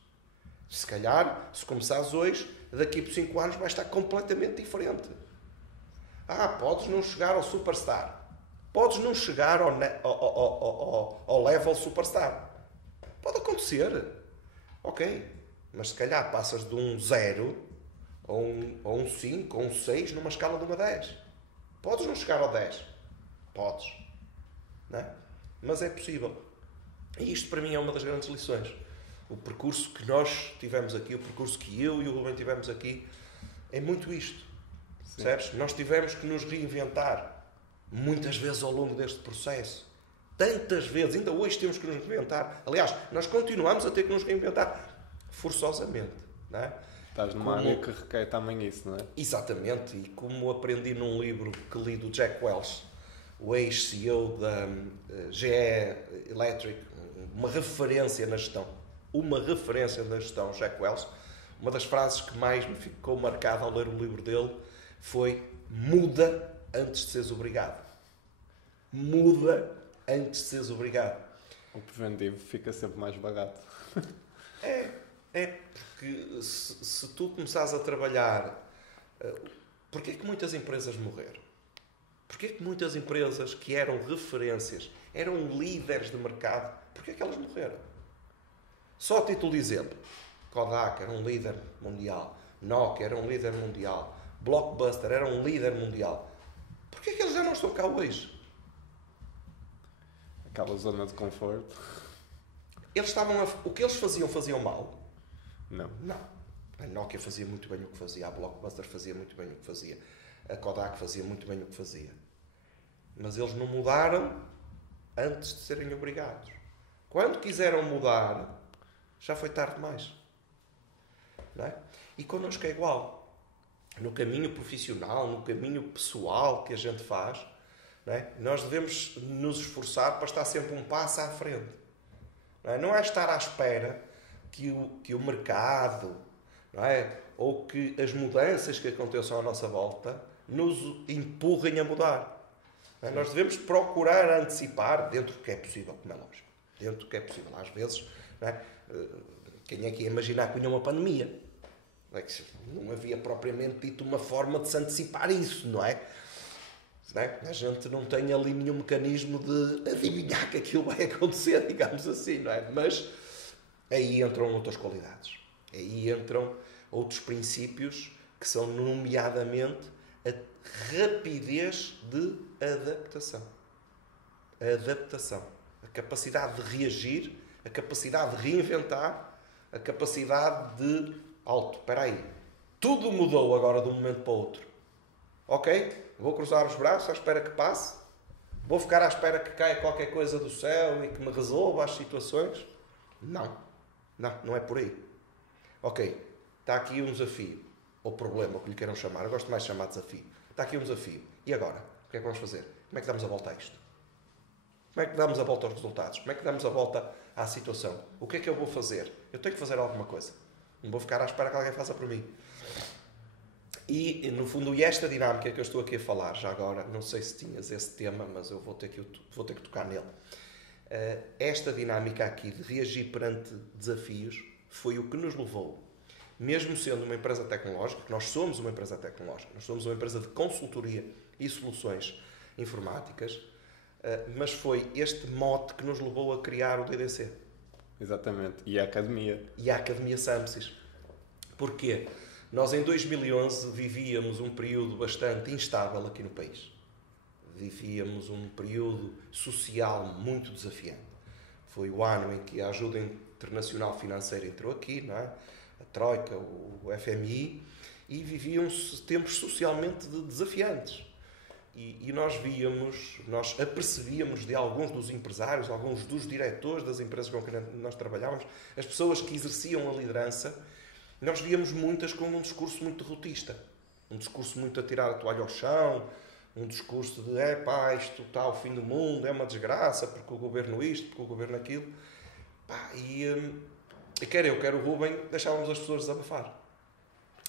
Se calhar, se começares hoje, daqui por 5 anos vai estar completamente diferente. Podes não chegar ao superstar. Podes não chegar ao level superstar. Pode acontecer. Ok. Mas se calhar passas de um 0 a um 5, a um 6 numa escala de 1 a 10. Podes não chegar ao 10. Podes. Não é? Mas é possível. E isto para mim é uma das grandes lições. O percurso que nós tivemos aqui, o percurso que eu e o Rubem tivemos aqui, é muito isto. Percebes? Nós tivemos que nos reinventar muitas vezes ao longo deste processo. Tantas vezes, ainda hoje temos que nos reinventar. Aliás, nós continuamos a ter que nos reinventar forçosamente. Não é? Estás numa área que requer também isso, não é? Exatamente. E como aprendi num livro que li do Jack Welch, o ex-CEO da GE Electric, uma referência na gestão, Jack Welch, uma das frases que mais me ficou marcada ao ler o livro dele foi: muda antes de seres obrigado. Muda antes de seres obrigado. O preventivo fica sempre mais barato. Porque se tu começares a trabalhar... Porquê é que muitas empresas morreram? Porquê é que muitas empresas que eram referências, eram líderes de mercado, Porquê é que elas morreram? Só a título de exemplo. Kodak era um líder mundial. Nokia era um líder mundial. Blockbuster era um líder mundial. Porquê é que eles já não estão cá hoje? Aquela zona de conforto. O que eles faziam mal? Não. Não. A Nokia fazia muito bem o que fazia. A Blockbuster fazia muito bem o que fazia. A Kodak fazia muito bem o que fazia. Mas eles não mudaram antes de serem obrigados. Quando quiseram mudar, já foi tarde demais. Não é? E connosco é igual. No caminho profissional, no caminho pessoal que a gente faz, não é? Nós devemos nos esforçar para estar sempre um passo à frente. Não é estar à espera que o mercado, não é? Ou que as mudanças que aconteçam à nossa volta nos empurrem a mudar. Não é? Nós devemos procurar antecipar, dentro do que é possível, como é lógico. Dentro do que é possível. Às vezes, não é? Quem é que ia imaginar que vinha uma pandemia? Não havia propriamente dito uma forma de se antecipar isso, não é? A gente não tem ali nenhum mecanismo de adivinhar que aquilo vai acontecer, digamos assim, não é? Mas aí entram outras qualidades. Aí entram outros princípios que são, nomeadamente, a rapidez de adaptação. A adaptação. A capacidade de reagir, a capacidade de reinventar, a capacidade de... espera aí. Tudo mudou agora de um momento para o outro. Ok? Vou cruzar os braços à espera que passe? Vou ficar à espera que caia qualquer coisa do céu e que me resolva as situações? Não. Não é por aí. Ok. Está aqui um desafio. Ou problema, o que lhe queiram chamar. Eu gosto mais de chamar desafio. Está aqui um desafio. E agora? O que é que vamos fazer? Como é que damos a volta a isto? Como é que damos a volta aos resultados? Como é que damos a volta à situação? O que é que eu vou fazer? Eu tenho que fazer alguma coisa. Não vou ficar à espera que alguém faça por mim. E, no fundo, esta dinâmica que eu estou aqui a falar, já agora, não sei se tinhas esse tema, mas eu vou ter que tocar nele. Esta dinâmica aqui de reagir perante desafios foi o que nos levou, mesmo sendo uma empresa tecnológica, que nós somos uma empresa tecnológica, nós somos uma empresa de consultoria e soluções informáticas, mas foi este mote que nos levou a criar o DDC. Exatamente. E a Academia. E a Academia Samsys. Porquê? Nós, em 2011, vivíamos um período bastante instável aqui no país. Vivíamos um período social muito desafiante. Foi o ano em que a ajuda internacional financeira entrou aqui, não é? A Troika, o FMI, e viviam-se tempos socialmente desafiantes. E nós apercebíamos de alguns dos empresários, alguns dos diretores das empresas com quem nós trabalhávamos, as pessoas que exerciam a liderança, nós víamos muitas com um discurso muito derrotista, um discurso muito a tirar a toalha ao chão, um discurso de isto está o fim do mundo, é uma desgraça, porque o governo isto, porque o governo aquilo. E quer eu, quer o Rubem, deixávamos as pessoas desabafar.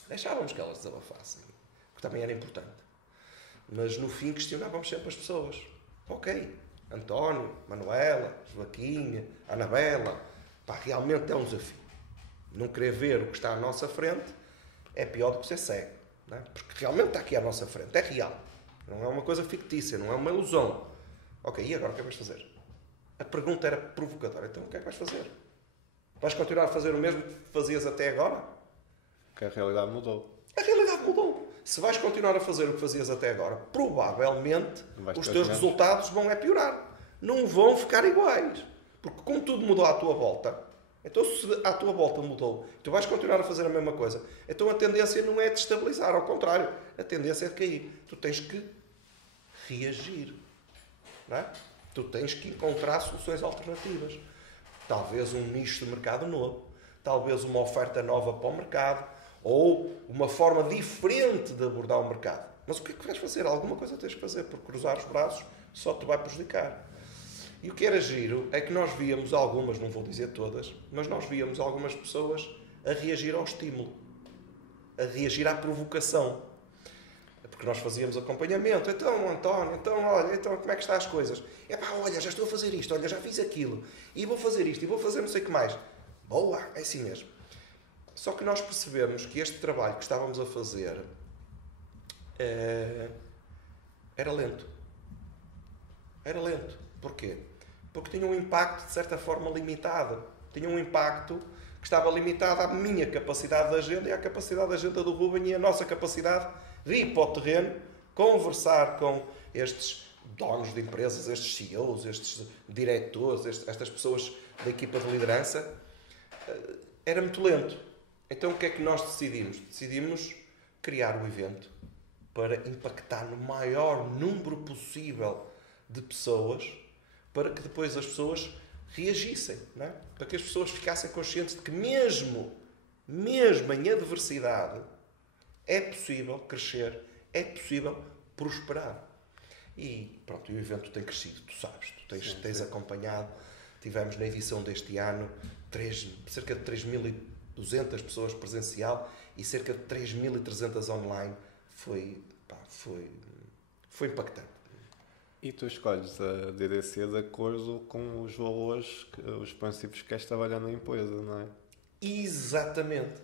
Deixávamos que elas desabafassem, que também era importante. Mas no fim questionávamos sempre as pessoas. Ok, António, Manuela, Joaquim, Anabela, realmente é um desafio. Não querer ver o que está à nossa frente é pior do que ser cego. Não é? Porque realmente está aqui à nossa frente, é real. Não é uma coisa fictícia, não é uma ilusão. Ok, e agora o que é que vais fazer? A pergunta era provocadora. Então o que é que vais fazer? Vais continuar a fazer o mesmo que fazias até agora? Porque a realidade mudou. A realidade mudou. Se vais continuar a fazer o que fazias até agora, provavelmente os teus resultados vão piorar. Não vão ficar iguais. Porque como tudo mudou à tua volta, então se à tua volta mudou, tu vais continuar a fazer a mesma coisa, então a tendência não é de estabilizar, ao contrário, a tendência é de cair. Tu tens que reagir. Não é? Tu tens que encontrar soluções alternativas. Talvez um nicho de mercado novo, talvez uma oferta nova para o mercado, ou uma forma diferente de abordar o mercado. Mas o que é que vais fazer? Alguma coisa tens que fazer, porque cruzar os braços só te vai prejudicar. E o que era giro é que nós víamos algumas, não vou dizer todas, mas nós víamos algumas pessoas a reagir ao estímulo, a reagir à provocação. Porque nós fazíamos acompanhamento. Então, António, olha, como é que estão as coisas? Olha, já estou a fazer isto, olha, já fiz aquilo, e vou fazer isto, e vou fazer não sei o que mais. Boa, é assim mesmo. Só que nós percebemos que este trabalho que estávamos a fazer era lento. Era lento. Porquê? porque tinha um impacto, de certa forma, limitado. Tinha um impacto que estava limitado à minha capacidade de agenda e à capacidade de agenda do Ruben e à nossa capacidade de ir para o terreno, conversar com estes donos de empresas, estes CEOs, estes diretores, estas pessoas da equipa de liderança. Era muito lento. Então o que é que nós decidimos? Decidimos criar o evento para impactar no maior número possível de pessoas, para que depois as pessoas reagissem, não é? Para que as pessoas ficassem conscientes de que mesmo em adversidade é possível crescer, é possível prosperar. E pronto, o evento tem crescido, tu sabes, tens acompanhado. Tivemos na edição deste ano cerca de 3.200 pessoas presencial e cerca de 3.300 online. Foi impactante. E tu escolhes a DDC de acordo com os valores, os princípios que queres trabalhar na empresa, não é? Exatamente.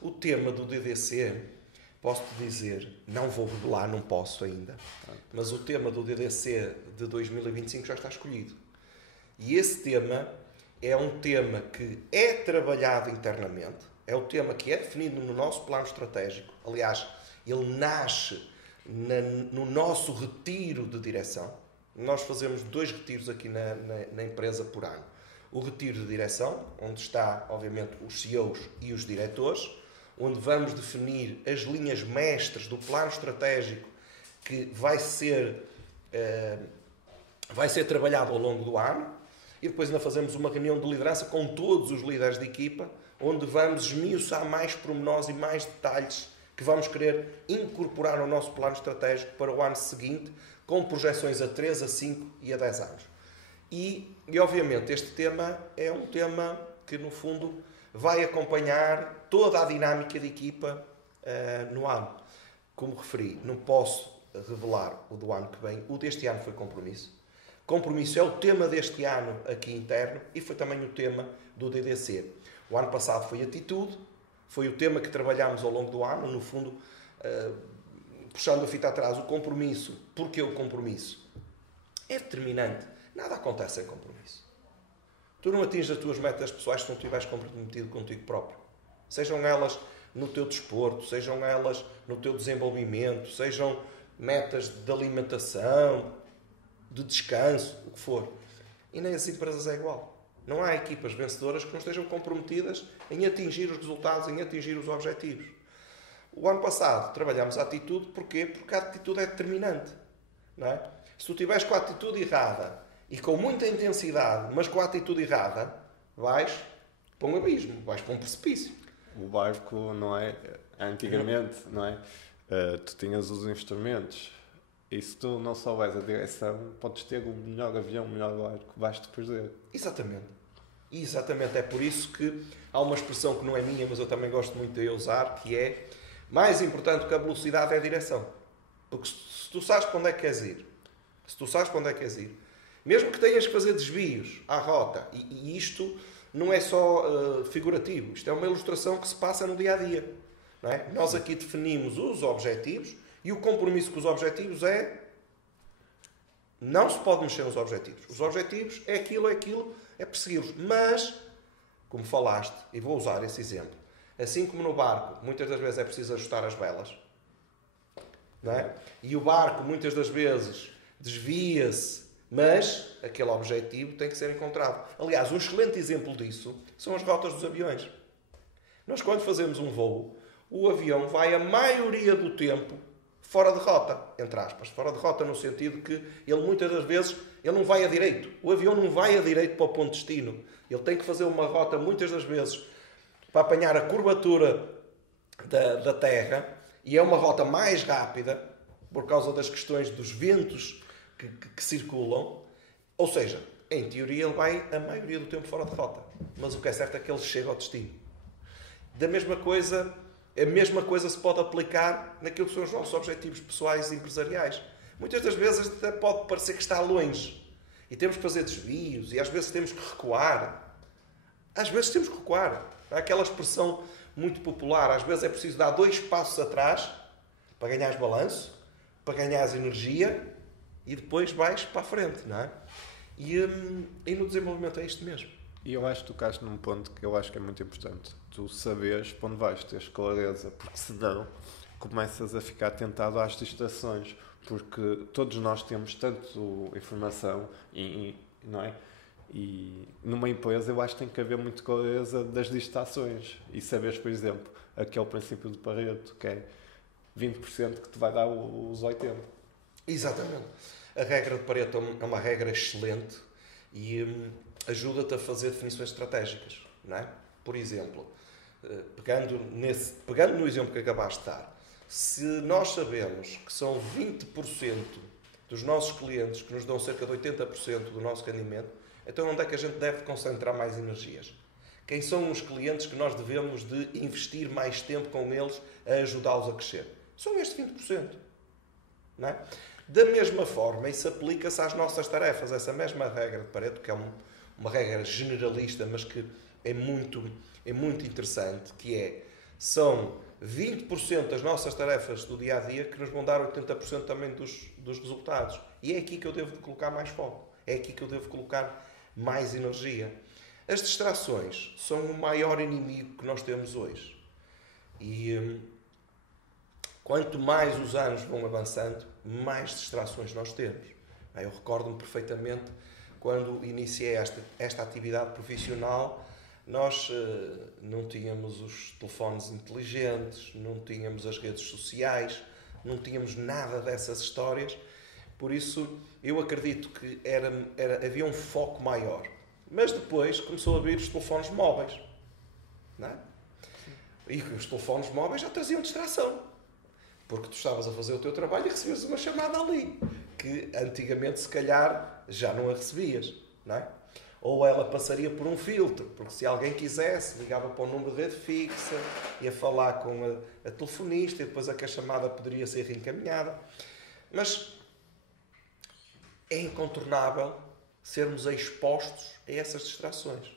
O tema do DDC, posso-te dizer, não vou revelar, não posso ainda, mas o tema do DDC de 2025 já está escolhido. E esse tema é um tema que é trabalhado internamente, é o tema que é definido no nosso plano estratégico. Aliás, ele nasce no nosso retiro de direção. Nós fazemos 2 retiros aqui na empresa por ano. O retiro de direção, onde está, obviamente, os CEOs e os diretores, onde vamos definir as linhas mestras do plano estratégico que vai ser trabalhado ao longo do ano. E depois ainda fazemos uma reunião de liderança com todos os líderes de equipa, onde vamos esmiuçar mais pormenores e mais detalhes que vamos querer incorporar no nosso plano estratégico para o ano seguinte, com projeções a 3, a 5 e a 10 anos. E obviamente, este tema é um tema que, no fundo, vai acompanhar toda a dinâmica de equipa no ano. Como referi, não posso revelar o do ano que vem. O deste ano foi compromisso. Compromisso é o tema deste ano aqui interno e foi também o tema do DDC. O ano passado foi atitude, foi o tema que trabalhámos ao longo do ano, no fundo, puxando a fita atrás, o compromisso. Porquê o compromisso? É determinante. Nada acontece sem compromisso. Tu não atinges as tuas metas pessoais se não estiveres comprometido contigo próprio. Sejam elas no teu desporto, sejam elas no teu desenvolvimento, sejam metas de alimentação, de descanso, o que for. E nem as empresas é igual. Não há equipas vencedoras que não estejam comprometidas em atingir os resultados, em atingir os objetivos. O ano passado trabalhámos a atitude, porquê? Porque a atitude é determinante. Não é? Se tu estiveres com a atitude errada e com muita intensidade, mas com a atitude errada, vais para um abismo, vais para um precipício. O barco, não é? Antigamente, não é? Tu tinhas os instrumentos e se tu não souberes a direção, podes ter o melhor avião, o melhor barco, vais-te perder. Exatamente. É por isso que há uma expressão que não é minha, mas eu também gosto muito de usar, que é: mais importante que a velocidade é a direção. Porque se tu sabes para onde é que queres ir, mesmo que tenhas que fazer desvios à rota, e isto não é só figurativo, isto é uma ilustração que se passa no dia-a-dia. Não é? Nós aqui definimos os objetivos e o compromisso com os objetivos é: não se pode mexer nos objetivos. Os objetivos é aquilo, é persegui-los. Mas, como falaste, e vou usar esse exemplo, assim como no barco, muitas das vezes é preciso ajustar as velas, não é? E o barco, muitas das vezes, desvia-se, mas aquele objetivo tem que ser encontrado. Aliás, um excelente exemplo disso são as rotas dos aviões. Nós, quando fazemos um voo, o avião vai a maioria do tempo fora de rota, entre aspas. Fora de rota no sentido que ele, muitas das vezes, ele não vai a direito. O avião não vai a direito para o ponto de destino. Ele tem que fazer uma rota, muitas das vezes, para apanhar a curvatura da Terra, e é uma rota mais rápida, por causa das questões dos ventos que circulam. Ou seja, em teoria, ele vai a maioria do tempo fora de rota. Mas o que é certo é que ele chega ao destino. A mesma coisa se pode aplicar naquilo que são os nossos objetivos pessoais e empresariais. Muitas das vezes até pode parecer que está longe. E temos que fazer desvios. E às vezes temos que recuar. Há aquela expressão muito popular. Às vezes é preciso dar 2 passos atrás para ganhares balanço, para ganhares energia, e depois vais para a frente, não é? E no desenvolvimento é isto mesmo. E eu acho que tocaste num ponto que eu acho que é muito importante. Tu saberes para onde vais, teres clareza, porque senão começas a ficar tentado às distrações, porque todos nós temos tanto informação não é? E numa empresa eu acho que tem que haver muito clareza das distrações e saberes, por exemplo, aquele princípio de Pareto, que é 20% que te vai dar os 80%. Exatamente. A regra de Pareto é uma regra excelente e ajuda-te a fazer definições estratégicas, não é? Por exemplo, pegando no exemplo que acabaste de dar, se nós sabemos que são 20% dos nossos clientes que nos dão cerca de 80% do nosso rendimento, então onde é que a gente deve concentrar mais energias? Quem são os clientes que nós devemos de investir mais tempo com eles a ajudá-los a crescer? São estes 20%. Não é? Da mesma forma, isso aplica-se às nossas tarefas. Essa mesma regra de Pareto, que é uma regra generalista, mas que é muito interessante, que são 20% das nossas tarefas do dia-a-dia que nos vão dar 80% também dos resultados. E é aqui que eu devo colocar mais foco. É aqui que eu devo colocar mais energia. As distrações são o maior inimigo que nós temos hoje. E quanto mais os anos vão avançando, mais distrações nós temos. Eu recordo-me perfeitamente quando iniciei esta atividade profissional, nós não tínhamos os telefones inteligentes, não tínhamos as redes sociais, não tínhamos nada dessas histórias. Por isso, eu acredito que havia um foco maior. Mas depois começou a vir os telefones móveis. Não é? E os telefones móveis já traziam distração. Porque tu estavas a fazer o teu trabalho e recebias uma chamada ali. Que antigamente, se calhar, já não a recebias. Não é? Ou ela passaria por um filtro. Porque se alguém quisesse, ligava para o número de rede fixa, ia falar com a telefonista e depois a chamada poderia ser reencaminhada. Mas é incontornável sermos expostos a essas distrações.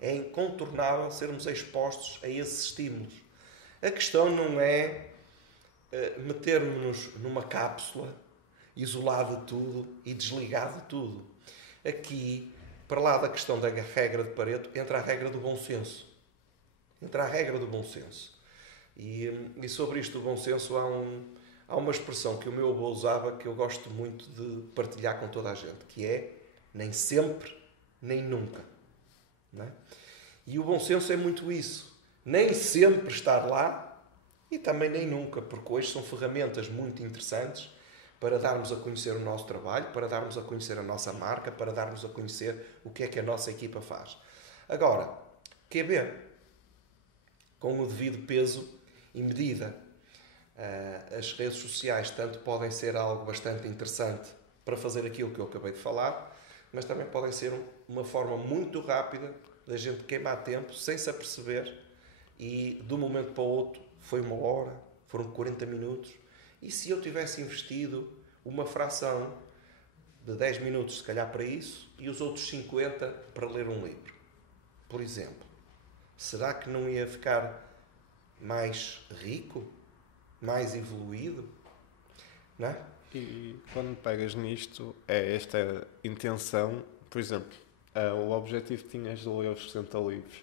É incontornável sermos expostos a esses estímulos. A questão não é metermos-nos numa cápsula, isolar de tudo e desligar de tudo. Aqui, para lá da questão da regra de Pareto, entra a regra do bom senso. Entra a regra do bom senso. E sobre isto do bom senso há uma expressão que o meu avô usava que eu gosto muito de partilhar com toda a gente, que é nem sempre, nem nunca. Não é? E o bom senso é muito isso. Nem sempre estar lá e também nem nunca, porque hoje são ferramentas muito interessantes para darmos a conhecer o nosso trabalho, para darmos a conhecer a nossa marca, para darmos a conhecer o que é que a nossa equipa faz. Agora, QB, com o devido peso e medida. As redes sociais tanto podem ser algo bastante interessante para fazer aquilo que eu acabei de falar, mas também podem ser uma forma muito rápida da gente queimar tempo sem se aperceber e de um momento para o outro foi 1 hora, foram 40 minutos e se eu tivesse investido uma fração de 10 minutos se calhar para isso e os outros 50 para ler um livro, por exemplo, será que não ia ficar mais rico? Mais evoluído? Não é? E quando pegas nisto, é esta intenção, por exemplo, o objetivo que tinhas de ler os 60 livros,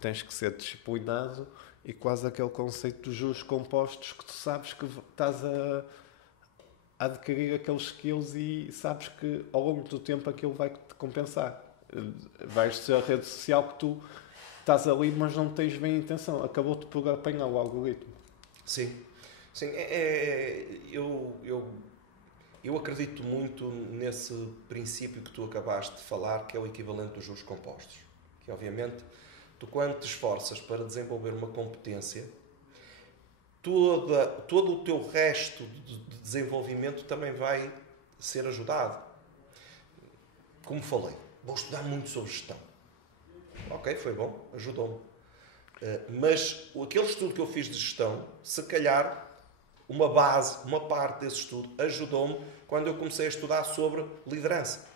tens que ser disciplinado e quase aquele conceito dos juros compostos que tu sabes que estás a adquirir aqueles skills e sabes que ao longo do tempo aquilo vai-te compensar. Vais ser a rede social que tu estás ali, mas não tens bem a intenção. Acabou-te por apanhar o algoritmo. Sim. Sim, eu acredito muito nesse princípio que tu acabaste de falar, que é o equivalente dos juros compostos. Que, obviamente, tu quando te esforças para desenvolver uma competência, todo o teu resto de desenvolvimento também vai ser ajudado. Como falei, vou estudar muito sobre gestão. Ok, foi bom, ajudou-me. Mas aquele estudo que eu fiz de gestão, se calhar, uma parte desse estudo ajudou-me quando eu comecei a estudar sobre liderança.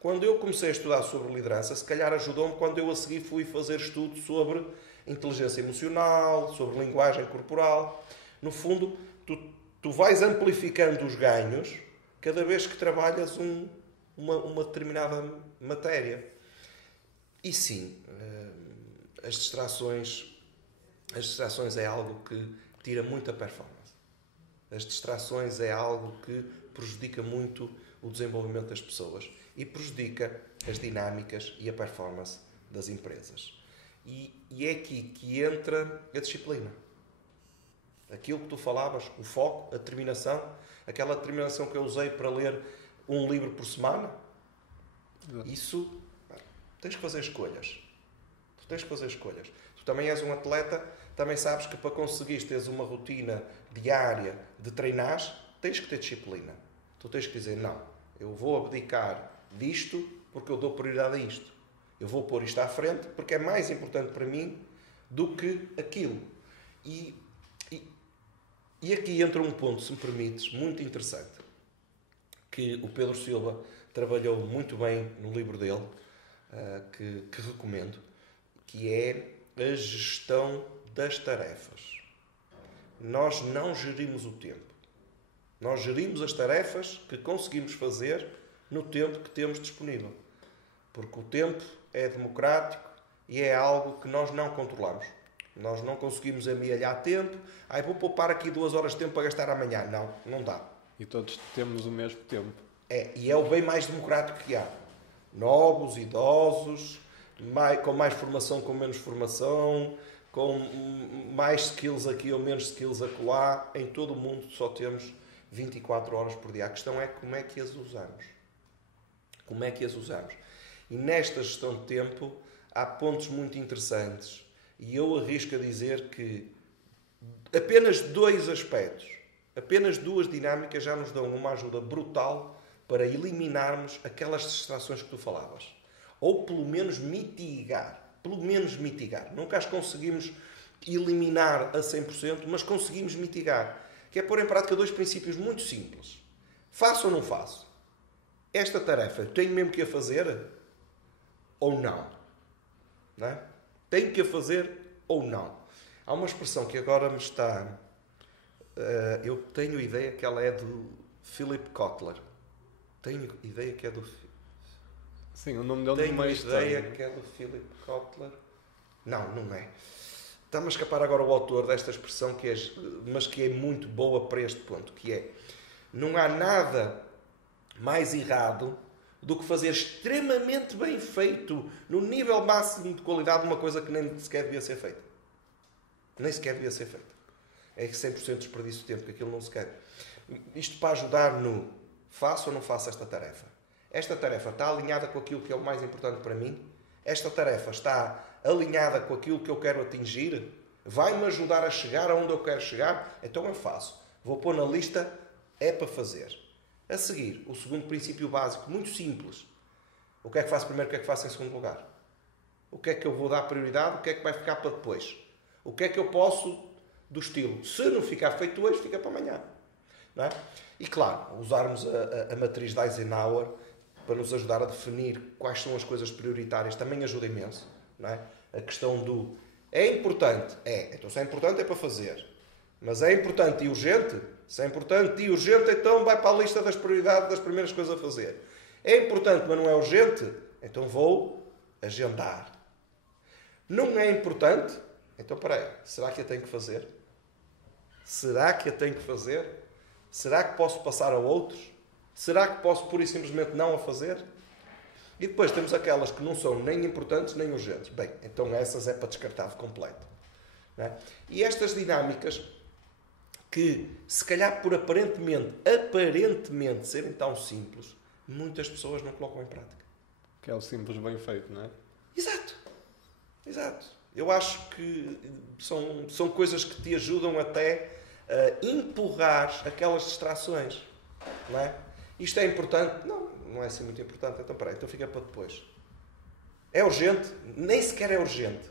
Quando eu comecei a estudar sobre liderança, se calhar ajudou-me quando eu a seguir fui fazer estudo sobre inteligência emocional, sobre linguagem corporal. No fundo, tu vais amplificando os ganhos cada vez que trabalhas uma determinada matéria. E sim, as distrações é algo que tira muita performance. As distrações é algo que prejudica muito o desenvolvimento das pessoas e prejudica as dinâmicas e a performance das empresas. E é aqui que entra a disciplina. Aquilo que tu falavas, o foco, a determinação, aquela determinação que eu usei para ler um livro por semana, isso, tens que fazer escolhas. Tu tens que fazer escolhas. Tu também és um atleta, também sabes que para conseguires teres uma rotina diária de treinar, tens que ter disciplina. Tu tens que dizer, não, eu vou abdicar disto porque eu dou prioridade a isto. Eu vou pôr isto à frente porque é mais importante para mim do que aquilo. E aqui entra um ponto, se me permites, muito interessante, que o Pedro Silva trabalhou muito bem no livro dele, que recomendo, que é a gestão das tarefas. Nós não gerimos o tempo. Nós gerimos as tarefas que conseguimos fazer no tempo que temos disponível. Porque o tempo é democrático e é algo que nós não controlamos. Nós não conseguimos amealhar tempo. Vou poupar aqui 2 horas de tempo para gastar amanhã. Não dá. E todos temos o mesmo tempo. E é o bem mais democrático que há. Novos, idosos, com mais formação, com menos formação, com mais skills aqui ou menos skills acolá. Em todo o mundo só temos 24 horas por dia. A questão é como é que as usamos. Como é que as usamos? E nesta gestão de tempo há pontos muito interessantes. E eu arrisco a dizer que apenas 2 aspectos, apenas 2 dinâmicas já nos dão uma ajuda brutal para eliminarmos aquelas distrações que tu falavas. Ou pelo menos mitigar. Nunca as conseguimos eliminar a 100%, mas conseguimos mitigar. Que é pôr em prática 2 princípios muito simples. Faço ou não faço? Esta tarefa eu tenho mesmo que a fazer ou não? Não é? Tenho que a fazer ou não? Há uma expressão que agora me está... eu tenho ideia que ela é do Philip Kotler. Tenho ideia que é do... Sim, o nome dele tenho não é ideia que é do Philip Kotler. Não é. Está-me a escapar agora o autor desta expressão, mas que é muito boa para este ponto, que é: não há nada mais errado do que fazer extremamente bem feito, no nível máximo de qualidade, uma coisa que nem sequer devia ser feita. Nem sequer devia ser feita. É 100% desperdício de tempo, que aquilo não se quer. Isto para ajudar no faço ou não faço esta tarefa. Esta tarefa está alinhada com aquilo que é o mais importante para mim? Esta tarefa está alinhada com aquilo que eu quero atingir? Vai-me ajudar a chegar aonde eu quero chegar? Então eu faço. Vou pôr na lista, é para fazer. A seguir, o segundo princípio básico, muito simples. O que é que faço primeiro, o que é que faço em segundo lugar? O que é que eu vou dar prioridade, o que é que vai ficar para depois? O que é que eu posso, do estilo, se não ficar feito hoje, fica para amanhã. Não é? E claro, usarmos a matriz de Eisenhower para nos ajudar a definir quais são as coisas prioritárias também ajuda imenso. Não é? A questão do é importante? Então se é importante é para fazer. Mas é importante e urgente? Se é importante e urgente, então vai para a lista das prioridades, das primeiras coisas a fazer. É importante, mas não é urgente? Então vou agendar. Não é importante? Então, espera aí, será que a tenho que fazer? Será que a tenho que fazer? Será que posso passar a outros? Será que posso pura e simplesmente não a fazer? E depois temos aquelas que não são nem importantes nem urgentes. Bem, então essas é para descartar de completo. Não é? E estas dinâmicas que, se calhar por aparentemente serem tão simples, muitas pessoas não colocam em prática. Que é o simples bem feito, não é? Exato. Eu acho que são coisas que te ajudam até a empurrar aquelas distrações. Não é? Isto é importante? Não é assim muito importante. Então, peraí, então fica para depois. É urgente? Nem sequer é urgente.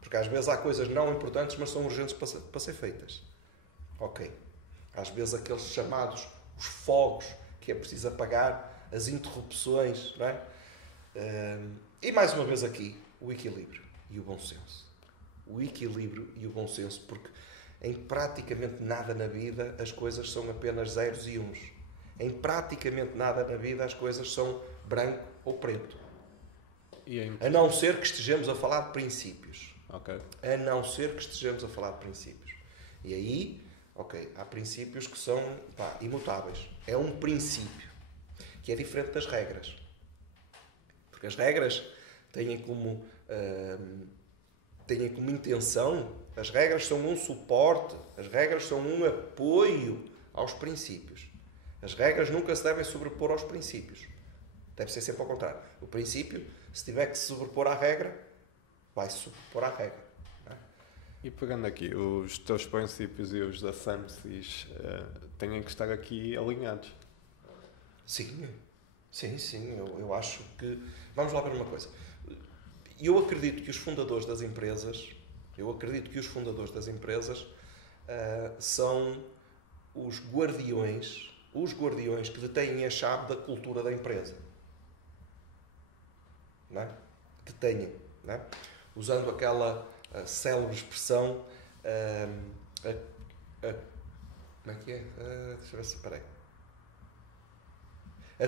Porque às vezes há coisas não importantes, mas são urgentes para ser feitas. Ok. Às vezes aqueles chamados, os fogos, que é preciso apagar, as interrupções, não é? E mais uma vez aqui, o equilíbrio e o bom senso. O equilíbrio e o bom senso, porque em praticamente nada na vida as coisas são apenas zeros e uns. Em praticamente nada na vida as coisas são branco ou preto. A não ser que estejamos a falar de princípios. Okay. A não ser que estejamos a falar de princípios. E aí, há princípios que são imutáveis. É um princípio que é diferente das regras. Porque as regras têm como intenção, as regras são um suporte, as regras são um apoio aos princípios. As regras nunca se devem sobrepor aos princípios. Deve ser sempre ao contrário. O princípio, se tiver que se sobrepor à regra, vai se sobrepor à regra. Não é? E pegando aqui, os teus princípios e os da Samsys têm que estar aqui alinhados. Sim. Eu acho que... Vamos lá ver uma coisa. Eu acredito que os fundadores das empresas são os guardiões que detêm a chave da cultura da empresa. Não é? Que tenham. Não é? Usando aquela célebre expressão... como é que é? Deixa eu ver se parei. A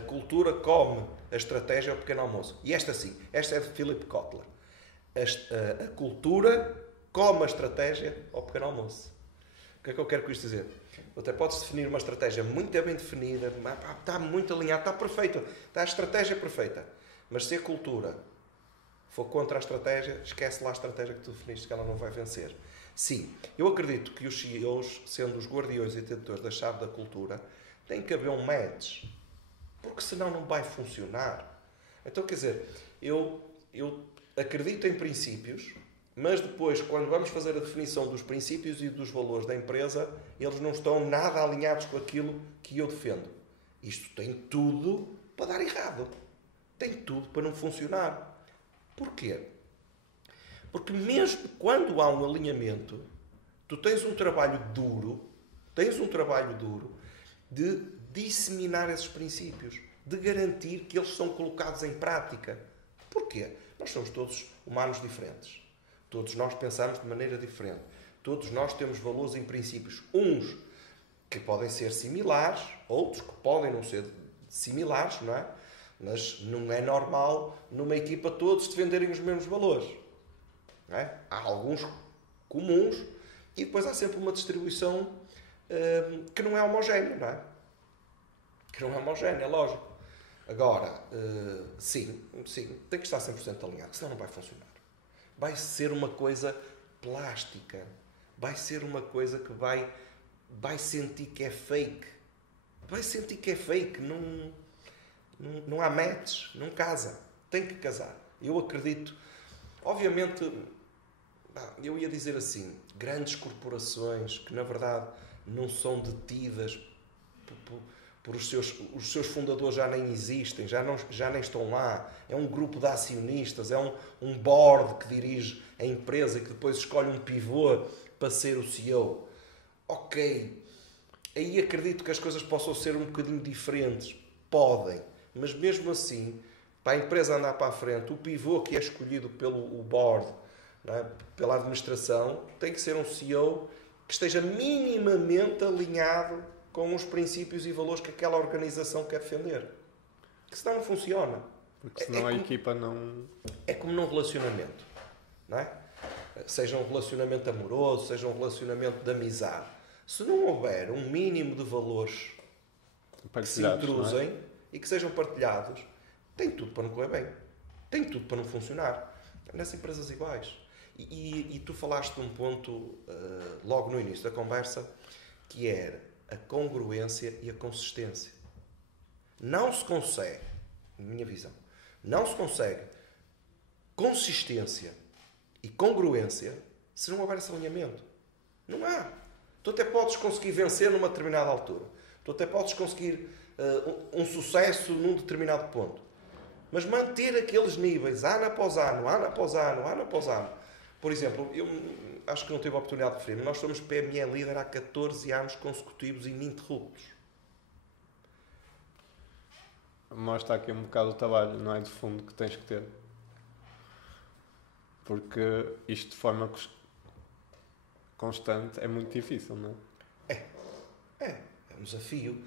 cultura come a estratégia ao pequeno almoço. E esta é de Philip Kotler. A cultura come a estratégia ao pequeno almoço. O que é que eu quero com isto dizer? Até podes definir uma estratégia muito bem definida, está muito alinhada, está perfeita, está a estratégia perfeita. Mas se a cultura for contra a estratégia, esquece lá a estratégia que tu definiste, que ela não vai vencer. Sim, eu acredito que os CEOs, sendo os guardiões e detentores da chave da cultura, tem que haver um match, porque senão não vai funcionar. Então, quer dizer, eu acredito em princípios, mas depois, quando vamos fazer a definição dos princípios e dos valores da empresa, eles não estão nada alinhados com aquilo que eu defendo. Isto tem tudo para dar errado. Tem tudo para não funcionar. Porquê? Porque mesmo quando há um alinhamento, tu tens um trabalho duro de disseminar esses princípios, de garantir que eles são colocados em prática. Porquê? Nós somos todos humanos diferentes. Todos nós pensamos de maneira diferente. Todos nós temos valores e princípios. Uns que podem ser similares, outros que podem não ser similares, não é? Mas não é normal numa equipa todos defenderem os mesmos valores. Não é? Há alguns comuns e depois há sempre uma distribuição que não é homogénea, não é? Que não é homogénea, é lógico. Agora, sim, tem que estar 100% alinhado, senão não vai funcionar. Vai ser uma coisa plástica. Vai ser uma coisa que vai sentir que é fake. Vai sentir que é fake. Não há match, não casa. Tem que casar. Eu acredito. Obviamente, eu ia dizer assim, grandes corporações que na verdade não são detidas por os seus fundadores, já nem existem, já nem estão lá. É um grupo de acionistas, é um board que dirige a empresa e que depois escolhe um pivô para ser o CEO. Ok, aí acredito que as coisas possam ser um bocadinho diferentes. Podem, mas mesmo assim, para a empresa andar para a frente, o pivô que é escolhido pelo board, não é? Pela administração, tem que ser um CEO que esteja minimamente alinhado com os princípios e valores que aquela organização quer defender. Que senão não funciona. Porque senão a equipa não... É como num relacionamento. Não é? Seja um relacionamento amoroso, seja um relacionamento de amizade. Se não houver um mínimo de valores que se intrusem e que sejam partilhados, tem tudo para não correr bem. Tem tudo para não funcionar. Nas empresas iguais. E tu falaste de um ponto logo no início da conversa, que era a congruência e a consistência. Não se consegue, na minha visão, não se consegue consistência e congruência se não houver esse alinhamento. Não há. Tu até podes conseguir vencer numa determinada altura. Tu até podes conseguir um sucesso num determinado ponto. Mas manter aqueles níveis, ano após ano, ano após ano, ano após ano. Por exemplo, eu acho que não tive a oportunidade de referir, mas nós somos PME líder há 14 anos consecutivos e ininterruptos. Mostra aqui um bocado o trabalho, não é, de fundo que tens que ter. Porque isto de forma constante é muito difícil, não é? É um desafio.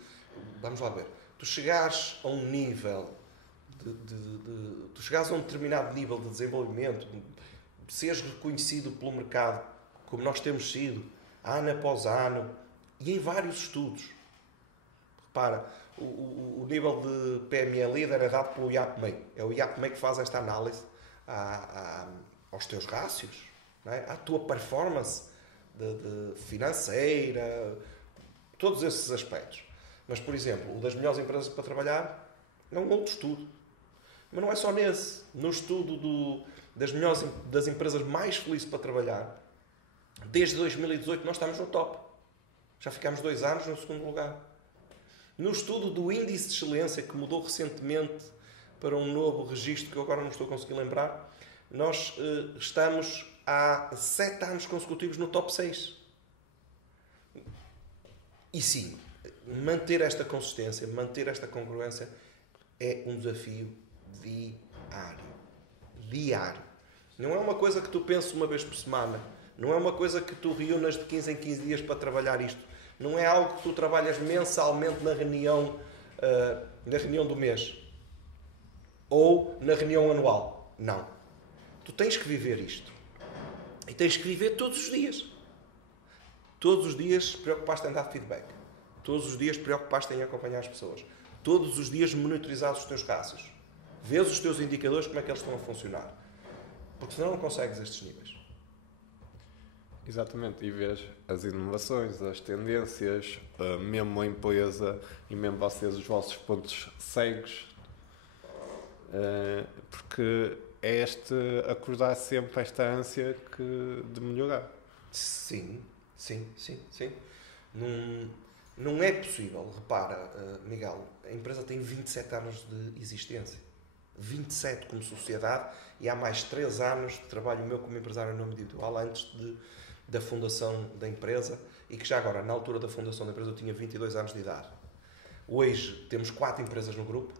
Vamos lá ver. Tu chegares a um nível tu chegares a um determinado nível de desenvolvimento, seres reconhecido pelo mercado, como nós temos sido, ano após ano, e em vários estudos. Repara, o nível de PME líder é dado pelo IAPMEI. É o IAPMEI que faz esta análise aos teus rácios, não é? À tua performance de financeira, todos esses aspectos. Mas, por exemplo, o das melhores empresas para trabalhar é um outro estudo. Mas não é só nesse. No estudo das empresas mais felizes para trabalhar, desde 2018 nós estamos no top. Já ficámos 2 anos no segundo lugar. No estudo do índice de excelência, que mudou recentemente para um novo registro, que eu agora não estou a conseguir lembrar, nós estamos há 7 anos consecutivos no top 6. E sim, manter esta consistência, manter esta congruência é um desafio diário. Não é uma coisa que tu penses uma vez por semana. Não é uma coisa que tu reúnas de 15 em 15 dias para trabalhar isto. Não é algo que tu trabalhas mensalmente na reunião do mês. Ou na reunião anual. Não. Tu tens que viver isto. E tens que viver todos os dias. Todos os dias preocupaste em dar feedback. Todos os dias preocupaste em acompanhar as pessoas. Todos os dias monitorizares os teus casos. Vês os teus indicadores, como é que eles estão a funcionar. Porque senão não consegues estes níveis. Exatamente, e vês as inovações, as tendências, mesmo a empresa e mesmo vocês, os vossos pontos cegos, porque é acordar sempre esta ânsia de melhorar. Sim. Não é possível. Repara, Miguel, a empresa tem 27 anos de existência. 27 como sociedade e há mais 3 anos de trabalho meu como empresário em nome individual antes da fundação da empresa e que já agora, na altura da fundação da empresa, eu tinha 22 anos de idade. Hoje temos 4 empresas no grupo.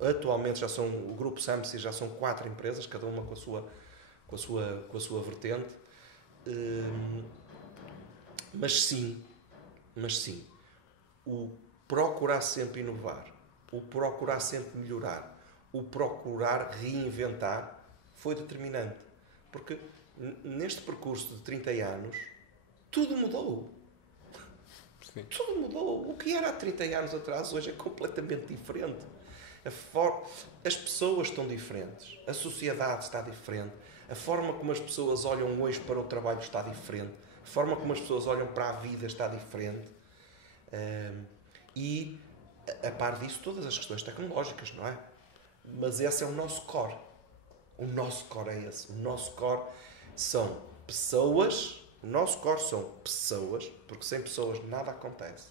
Atualmente o grupo Samsi já são 4 empresas, cada uma com a sua vertente. Mas sim, o procurar sempre inovar, o procurar sempre melhorar, o procurar reinventar foi determinante. Porque neste percurso de 30 anos, tudo mudou. Sim. Tudo mudou. O que era há 30 anos atrás hoje é completamente diferente. As pessoas estão diferentes. A sociedade está diferente. A forma como as pessoas olham hoje para o trabalho está diferente. A forma como as pessoas olham para a vida está diferente. E, a par disso, todas as questões tecnológicas, não é? Mas esse é o nosso core. O nosso core é esse. O nosso core são pessoas. O nosso core são pessoas, porque sem pessoas nada acontece.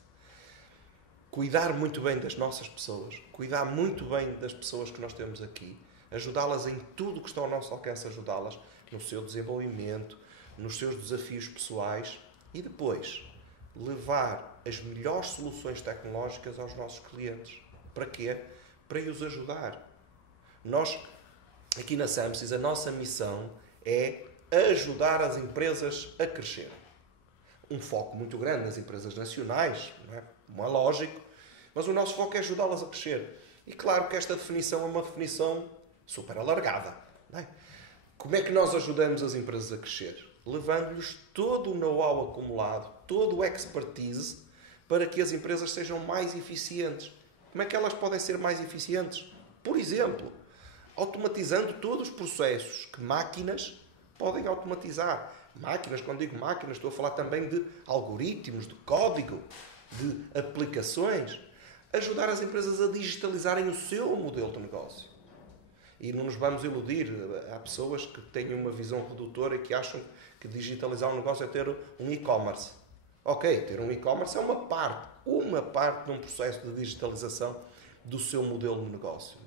Cuidar muito bem das nossas pessoas, cuidar muito bem das pessoas que nós temos aqui, ajudá-las em tudo que está ao nosso alcance, ajudá-las no seu desenvolvimento, nos seus desafios pessoais e depois levar as melhores soluções tecnológicas aos nossos clientes. Para quê? Para os ajudar. Nós, aqui na Samsys, a nossa missão é ajudar as empresas a crescer. Um foco muito grande nas empresas nacionais, não é? Como é lógico, mas o nosso foco é ajudá-las a crescer. E claro que esta definição é uma definição super alargada. Não é? Como é que nós ajudamos as empresas a crescer? Levando-lhes todo o know-how acumulado, todo o expertise, para que as empresas sejam mais eficientes. Como é que elas podem ser mais eficientes? Por exemplo, automatizando todos os processos que máquinas podem automatizar. Máquinas, quando digo máquinas, estou a falar também de algoritmos, de código, de aplicações. Ajudar as empresas a digitalizarem o seu modelo de negócio. E não nos vamos iludir. Há pessoas que têm uma visão redutora e que acham que digitalizar um negócio é ter um e-commerce. Ok, ter um e-commerce é uma parte de um processo de digitalização do seu modelo de negócio.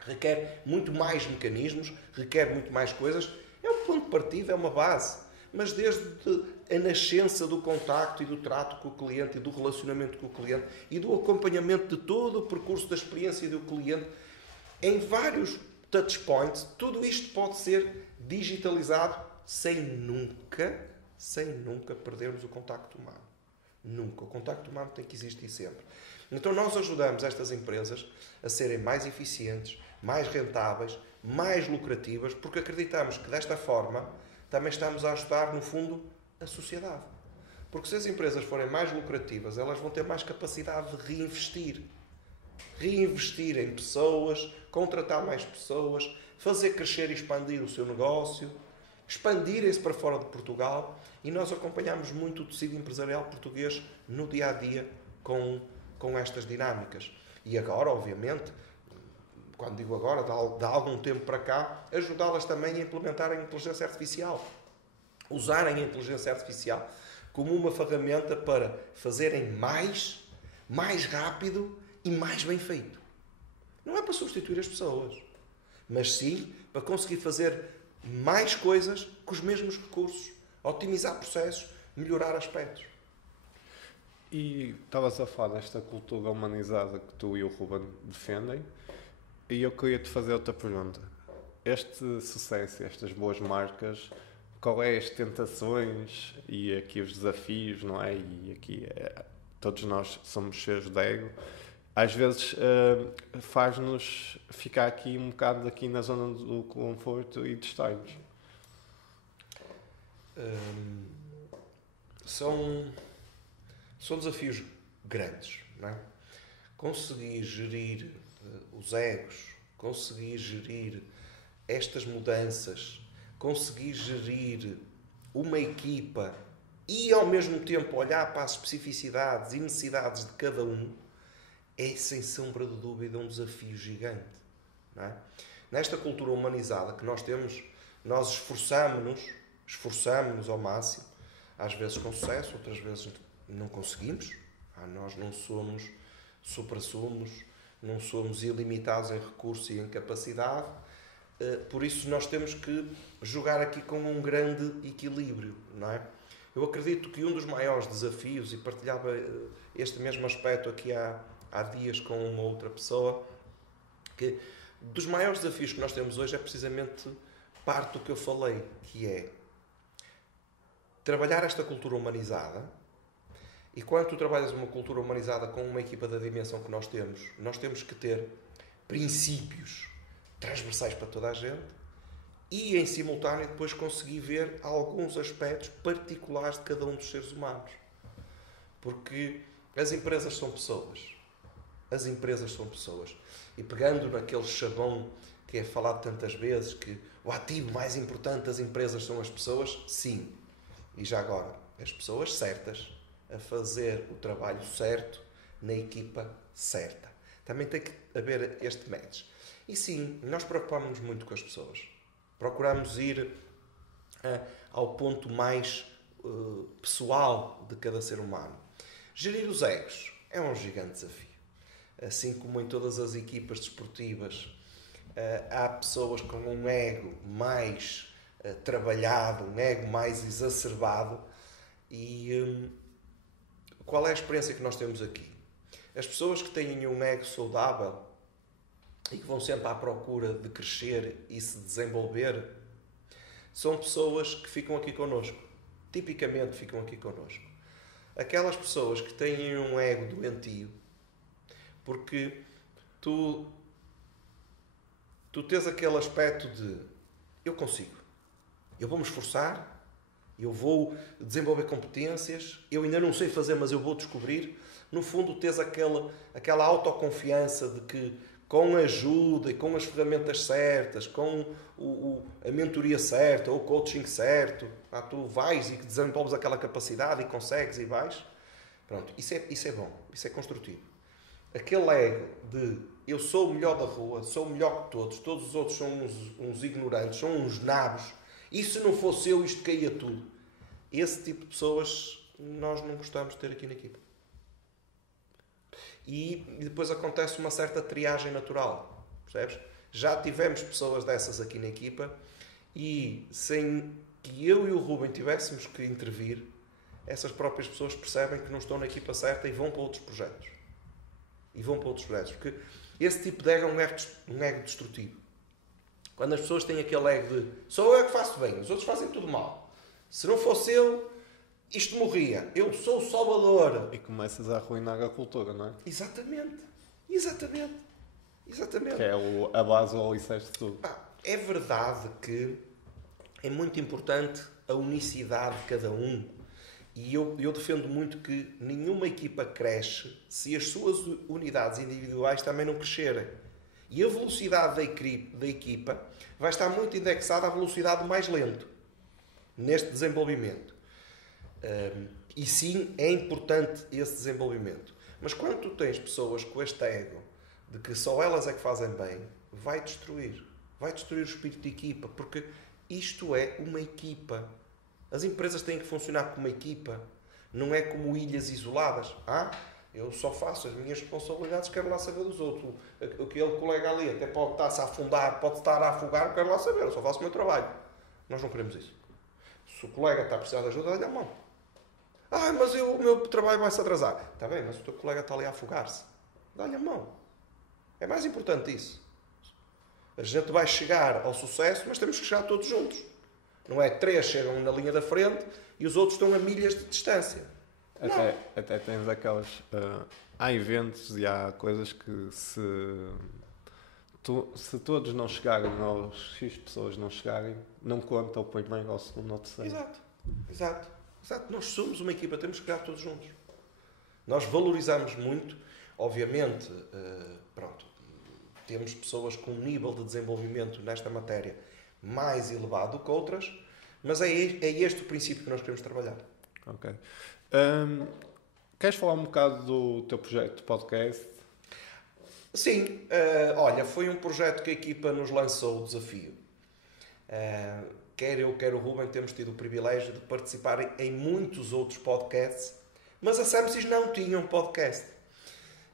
Requer muito mais mecanismos, requer muito mais coisas. É um ponto de partida, é uma base. Mas desde a nascença do contacto e do trato com o cliente e do relacionamento com o cliente e do acompanhamento de todo o percurso da experiência do cliente, em vários touchpoints, tudo isto pode ser digitalizado sem nunca perdermos o contacto humano. Nunca. O contacto humano tem que existir sempre. Então nós ajudamos estas empresas a serem mais eficientes, mais rentáveis, mais lucrativas, porque acreditamos que desta forma também estamos a ajudar, no fundo, a sociedade. Porque se as empresas forem mais lucrativas, elas vão ter mais capacidade de reinvestir. Reinvestir em pessoas, contratar mais pessoas, fazer crescer e expandir o seu negócio, expandirem-se para fora de Portugal, e nós acompanhamos muito o tecido empresarial português no dia-a-dia com estas dinâmicas. E agora, obviamente, quando digo agora, de algum tempo para cá, ajudá-las também a implementarem a inteligência artificial. Usarem a inteligência artificial como uma ferramenta para fazerem mais rápido e mais bem feito. Não é para substituir as pessoas, mas sim para conseguir fazer mais coisas com os mesmos recursos, otimizar processos, melhorar aspectos. E estavas a falar desta cultura humanizada que tu e o Ruben defendem, e eu queria te fazer outra pergunta. Este sucesso, estas boas marcas, qual é as tentações e aqui os desafios, não é? E aqui todos nós somos cheios de ego. Às vezes faz-nos ficar aqui um bocado aqui na zona do conforto e distrai-nos. São desafios grandes, não é? Conseguir gerir os egos, conseguir gerir estas mudanças, conseguir gerir uma equipa e ao mesmo tempo olhar para as especificidades e necessidades de cada um é, sem sombra de dúvida, um desafio gigante, não é? Nesta cultura humanizada que nós temos, nós esforçamo-nos ao máximo, às vezes com sucesso, outras vezes não conseguimos. Nós não somos supra-sumos, não somos ilimitados em recursos e em capacidade, por isso nós temos que jogar aqui com um grande equilíbrio, não é? Eu acredito que um dos maiores desafios, e partilhava este mesmo aspecto aqui há dias com uma outra pessoa, que dos maiores desafios que nós temos hoje é precisamente parte do que eu falei, que é trabalhar esta cultura humanizada. E quando tu trabalhas uma cultura humanizada com uma equipa da dimensão que nós temos que ter princípios transversais para toda a gente e, em simultâneo, depois conseguir ver alguns aspectos particulares de cada um dos seres humanos. Porque as empresas são pessoas. As empresas são pessoas. E pegando naquele chavão que é falado tantas vezes, que o ativo mais importante das empresas são as pessoas, sim. E já agora, as pessoas certas a fazer o trabalho certo na equipa certa. Também tem que haver este match. E sim, nós preocupamos-nos muito com as pessoas. Procuramos ir ao ponto mais pessoal de cada ser humano. Gerir os egos é um gigante desafio. Assim como em todas as equipas desportivas, há pessoas com um ego mais trabalhado, um ego mais exacerbado. E qual é a experiência que nós temos aqui? As pessoas que têm um ego saudável e que vão sempre à procura de crescer e se desenvolver são pessoas que ficam aqui connosco. Tipicamente ficam aqui connosco. Aquelas pessoas que têm um ego doentio, porque tu tens aquele aspecto de eu consigo, eu vou me esforçar, eu vou desenvolver competências, eu ainda não sei fazer, mas eu vou descobrir. No fundo, tens aquela autoconfiança de que com a ajuda e com as ferramentas certas, com a mentoria certa ou o coaching certo, tu vais e desenvolves aquela capacidade e consegues e vais. Pronto, isso é bom, isso é construtivo. Aquele ego de eu sou o melhor da rua, sou o melhor que todos os outros são uns ignorantes, são uns nabos, e se não fosse eu isto caía tudo. Esse tipo de pessoas nós não gostamos de ter aqui na equipa. E depois acontece uma certa triagem natural, percebes? Já tivemos pessoas dessas aqui na equipa e sem que eu e o Ruben tivéssemos que intervir, essas próprias pessoas percebem que não estão na equipa certa e vão para outros projetos. Porque esse tipo de ego é um ego destrutivo. Quando as pessoas têm aquele ego de sou eu que faço bem, os outros fazem tudo mal. Se não fosse eu, isto morria, eu sou o salvador. E começas a arruinar a cultura, não é? Exatamente. Que é a base ou o alicerce de tudo. É verdade que é muito importante a unicidade de cada um. E eu defendo muito que nenhuma equipa cresce se as suas unidades individuais também não crescerem. E a velocidade da equipa vai estar muito indexada à velocidade do mais lento neste desenvolvimento. E sim, é importante esse desenvolvimento. Mas quando tu tens pessoas com este ego de que só elas é que fazem bem, vai destruir o espírito de equipa, porque isto é uma equipa. As empresas têm que funcionar como uma equipa, não é como ilhas isoladas. Eu só faço as minhas responsabilidades, quero lá saber dos outros. Aquele colega ali até pode estar-se a afundar, pode estar a afogar, quero lá saber, eu só faço o meu trabalho. Nós não queremos isso. Se o colega está a precisar de ajuda, dá-lhe a mão. Mas o meu trabalho vai se atrasar. Está bem, mas o teu colega está ali a afogar-se. Dá-lhe a mão. É mais importante isso. A gente vai chegar ao sucesso, mas temos que chegar todos juntos. Não é 3 chegam na linha da frente e os outros estão a milhas de distância. Até tens aquelas... há eventos e há coisas que se todos não chegarem, ou X pessoas não chegarem, não conta o primeiro, ou o segundo, ou o terceiro. Exato. Nós somos uma equipa, temos que chegar todos juntos. Nós valorizamos muito, obviamente, temos pessoas com um nível de desenvolvimento nesta matéria mais elevado que outras, mas é este o princípio que nós queremos trabalhar. Ok. Queres falar um bocado do teu projeto de podcast? Sim. Olha, foi um projeto que a equipa nos lançou o desafio. Quer eu, quer o Ruben, temos tido o privilégio de participar em muitos outros podcasts, mas a Samsys não tinha um podcast.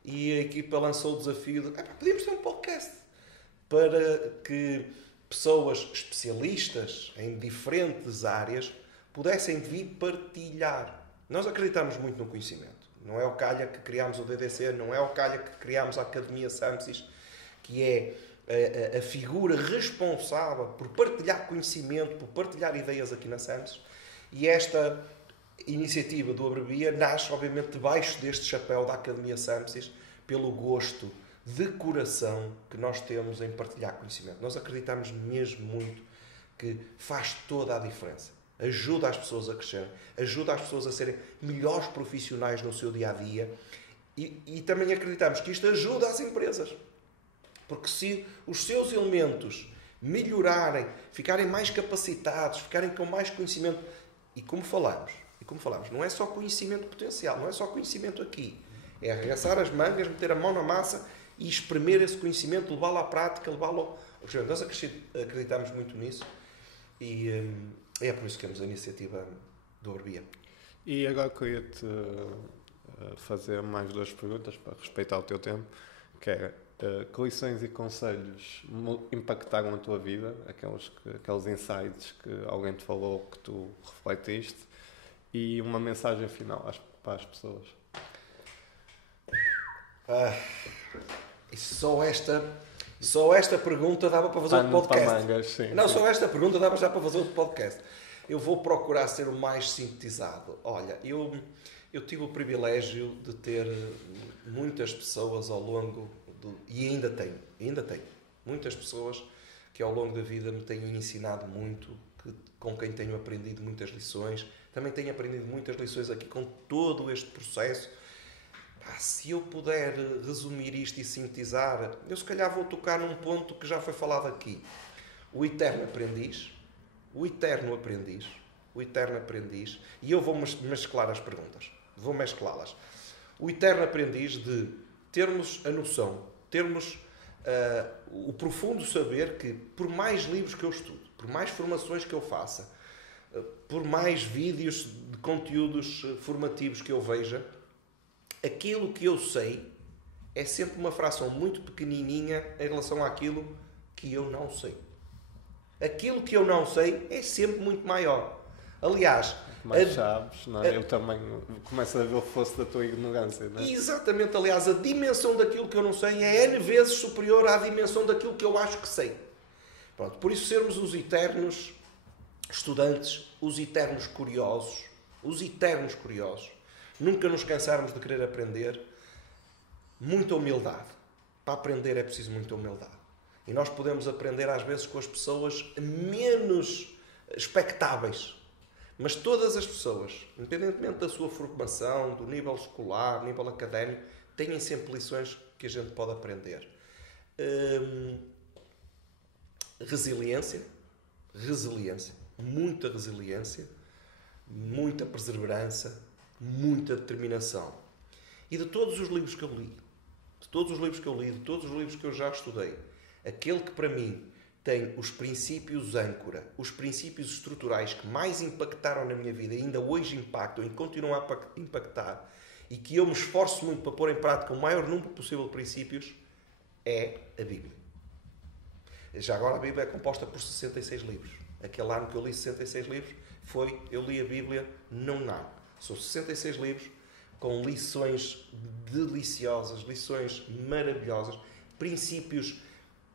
E a equipa lançou o desafio de podíamos ter um podcast para que pessoas especialistas em diferentes áreas pudessem vir partilhar. Nós acreditamos muito no conhecimento. Não é o calha que criámos o DDC, não é o calha que criámos a Academia Samsys, que é a figura responsável por partilhar conhecimento, por partilhar ideias aqui na Samsys. E esta iniciativa do Abrebia nasce, obviamente, debaixo deste chapéu da Academia Samsys, pelo gosto de coração que nós temos em partilhar conhecimento. Nós acreditamos mesmo muito que faz toda a diferença. Ajuda as pessoas a crescerem, ajuda as pessoas a serem melhores profissionais no seu dia-a-dia e também acreditamos que isto ajuda as empresas. Porque se os seus elementos melhorarem, ficarem mais capacitados, ficarem com mais conhecimento, e como falamos, não é só conhecimento potencial, não é só conhecimento aqui. É arregaçar as mangas, meter a mão na massa e espremer esse conhecimento, levá-lo à prática, levá-lo... Nós acreditamos muito nisso e é por isso que temos a iniciativa do Orbia. E agora queria-te fazer mais 2 perguntas para respeitar o teu tempo, que é que lições e conselhos impactaram a tua vida, aqueles insights que alguém te falou, que tu refletiste, e uma mensagem final para as pessoas. Só esta pergunta dava para fazer outro podcast. Mangas, sim. Só esta pergunta dava já para fazer outro podcast. Eu vou procurar ser o mais sintetizado. Olha, eu tive o privilégio de ter muitas pessoas ao longo e ainda tenho muitas pessoas que ao longo da vida me têm ensinado muito, com quem tenho aprendido muitas lições. Também tenho aprendido muitas lições aqui com todo este processo. Se eu puder resumir isto e sintetizar, eu se calhar vou tocar num ponto que já foi falado aqui. O eterno aprendiz, e eu vou mesclar as perguntas, vou mesclá-las. O eterno aprendiz de termos a noção, termos o profundo saber que, por mais livros que eu estudo, por mais formações que eu faça, por mais vídeos de conteúdos formativos que eu veja, aquilo que eu sei é sempre uma fração muito pequenininha em relação àquilo que eu não sei. Aquilo que eu não sei é sempre muito maior. Aliás... Mas sabes, não é? Eu também começo a ver o fosso da tua ignorância, não é? Exatamente. Aliás, a dimensão daquilo que eu não sei é N vezes superior à dimensão daquilo que eu acho que sei. Pronto, por isso sermos os eternos estudantes, os eternos curiosos, os eternos curiosos, nunca nos cansarmos de querer aprender, muita humildade. Para aprender é preciso muita humildade. E nós podemos aprender às vezes com as pessoas menos expectáveis. Mas todas as pessoas, independentemente da sua formação, do nível escolar, do nível académico, têm sempre lições que a gente pode aprender. Resiliência, muita resiliência, muita perseverança, muita determinação. E de todos os livros que eu li, de todos os livros que eu já estudei, aquele que para mim tem os princípios âncora, os princípios estruturais que mais impactaram na minha vida e ainda hoje impactam e continuam a impactar e que eu me esforço muito para pôr em prática o maior número possível de princípios, é a Bíblia. Já agora a Bíblia é composta por 66 livros. Aquele ano que eu li 66 livros eu li a Bíblia num ano. São 66 livros com lições deliciosas, lições maravilhosas, princípios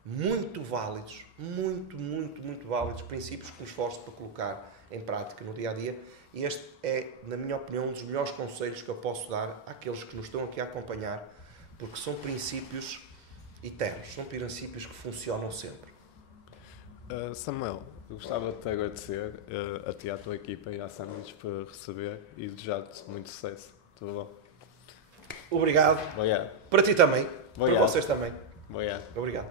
muito válidos, muito válidos, princípios que me esforço para colocar em prática no dia a dia. E este é, na minha opinião, um dos melhores conselhos que eu posso dar àqueles que nos estão aqui a acompanhar, porque são princípios eternos, são princípios que funcionam sempre. Samuel, eu gostava de te agradecer a ti e à tua equipa e à Sandwich por receber e desejar-te muito sucesso. Tudo bom? Obrigado. Obrigado. Para ti também. Obrigado. Para vocês também. Obrigado. Obrigado.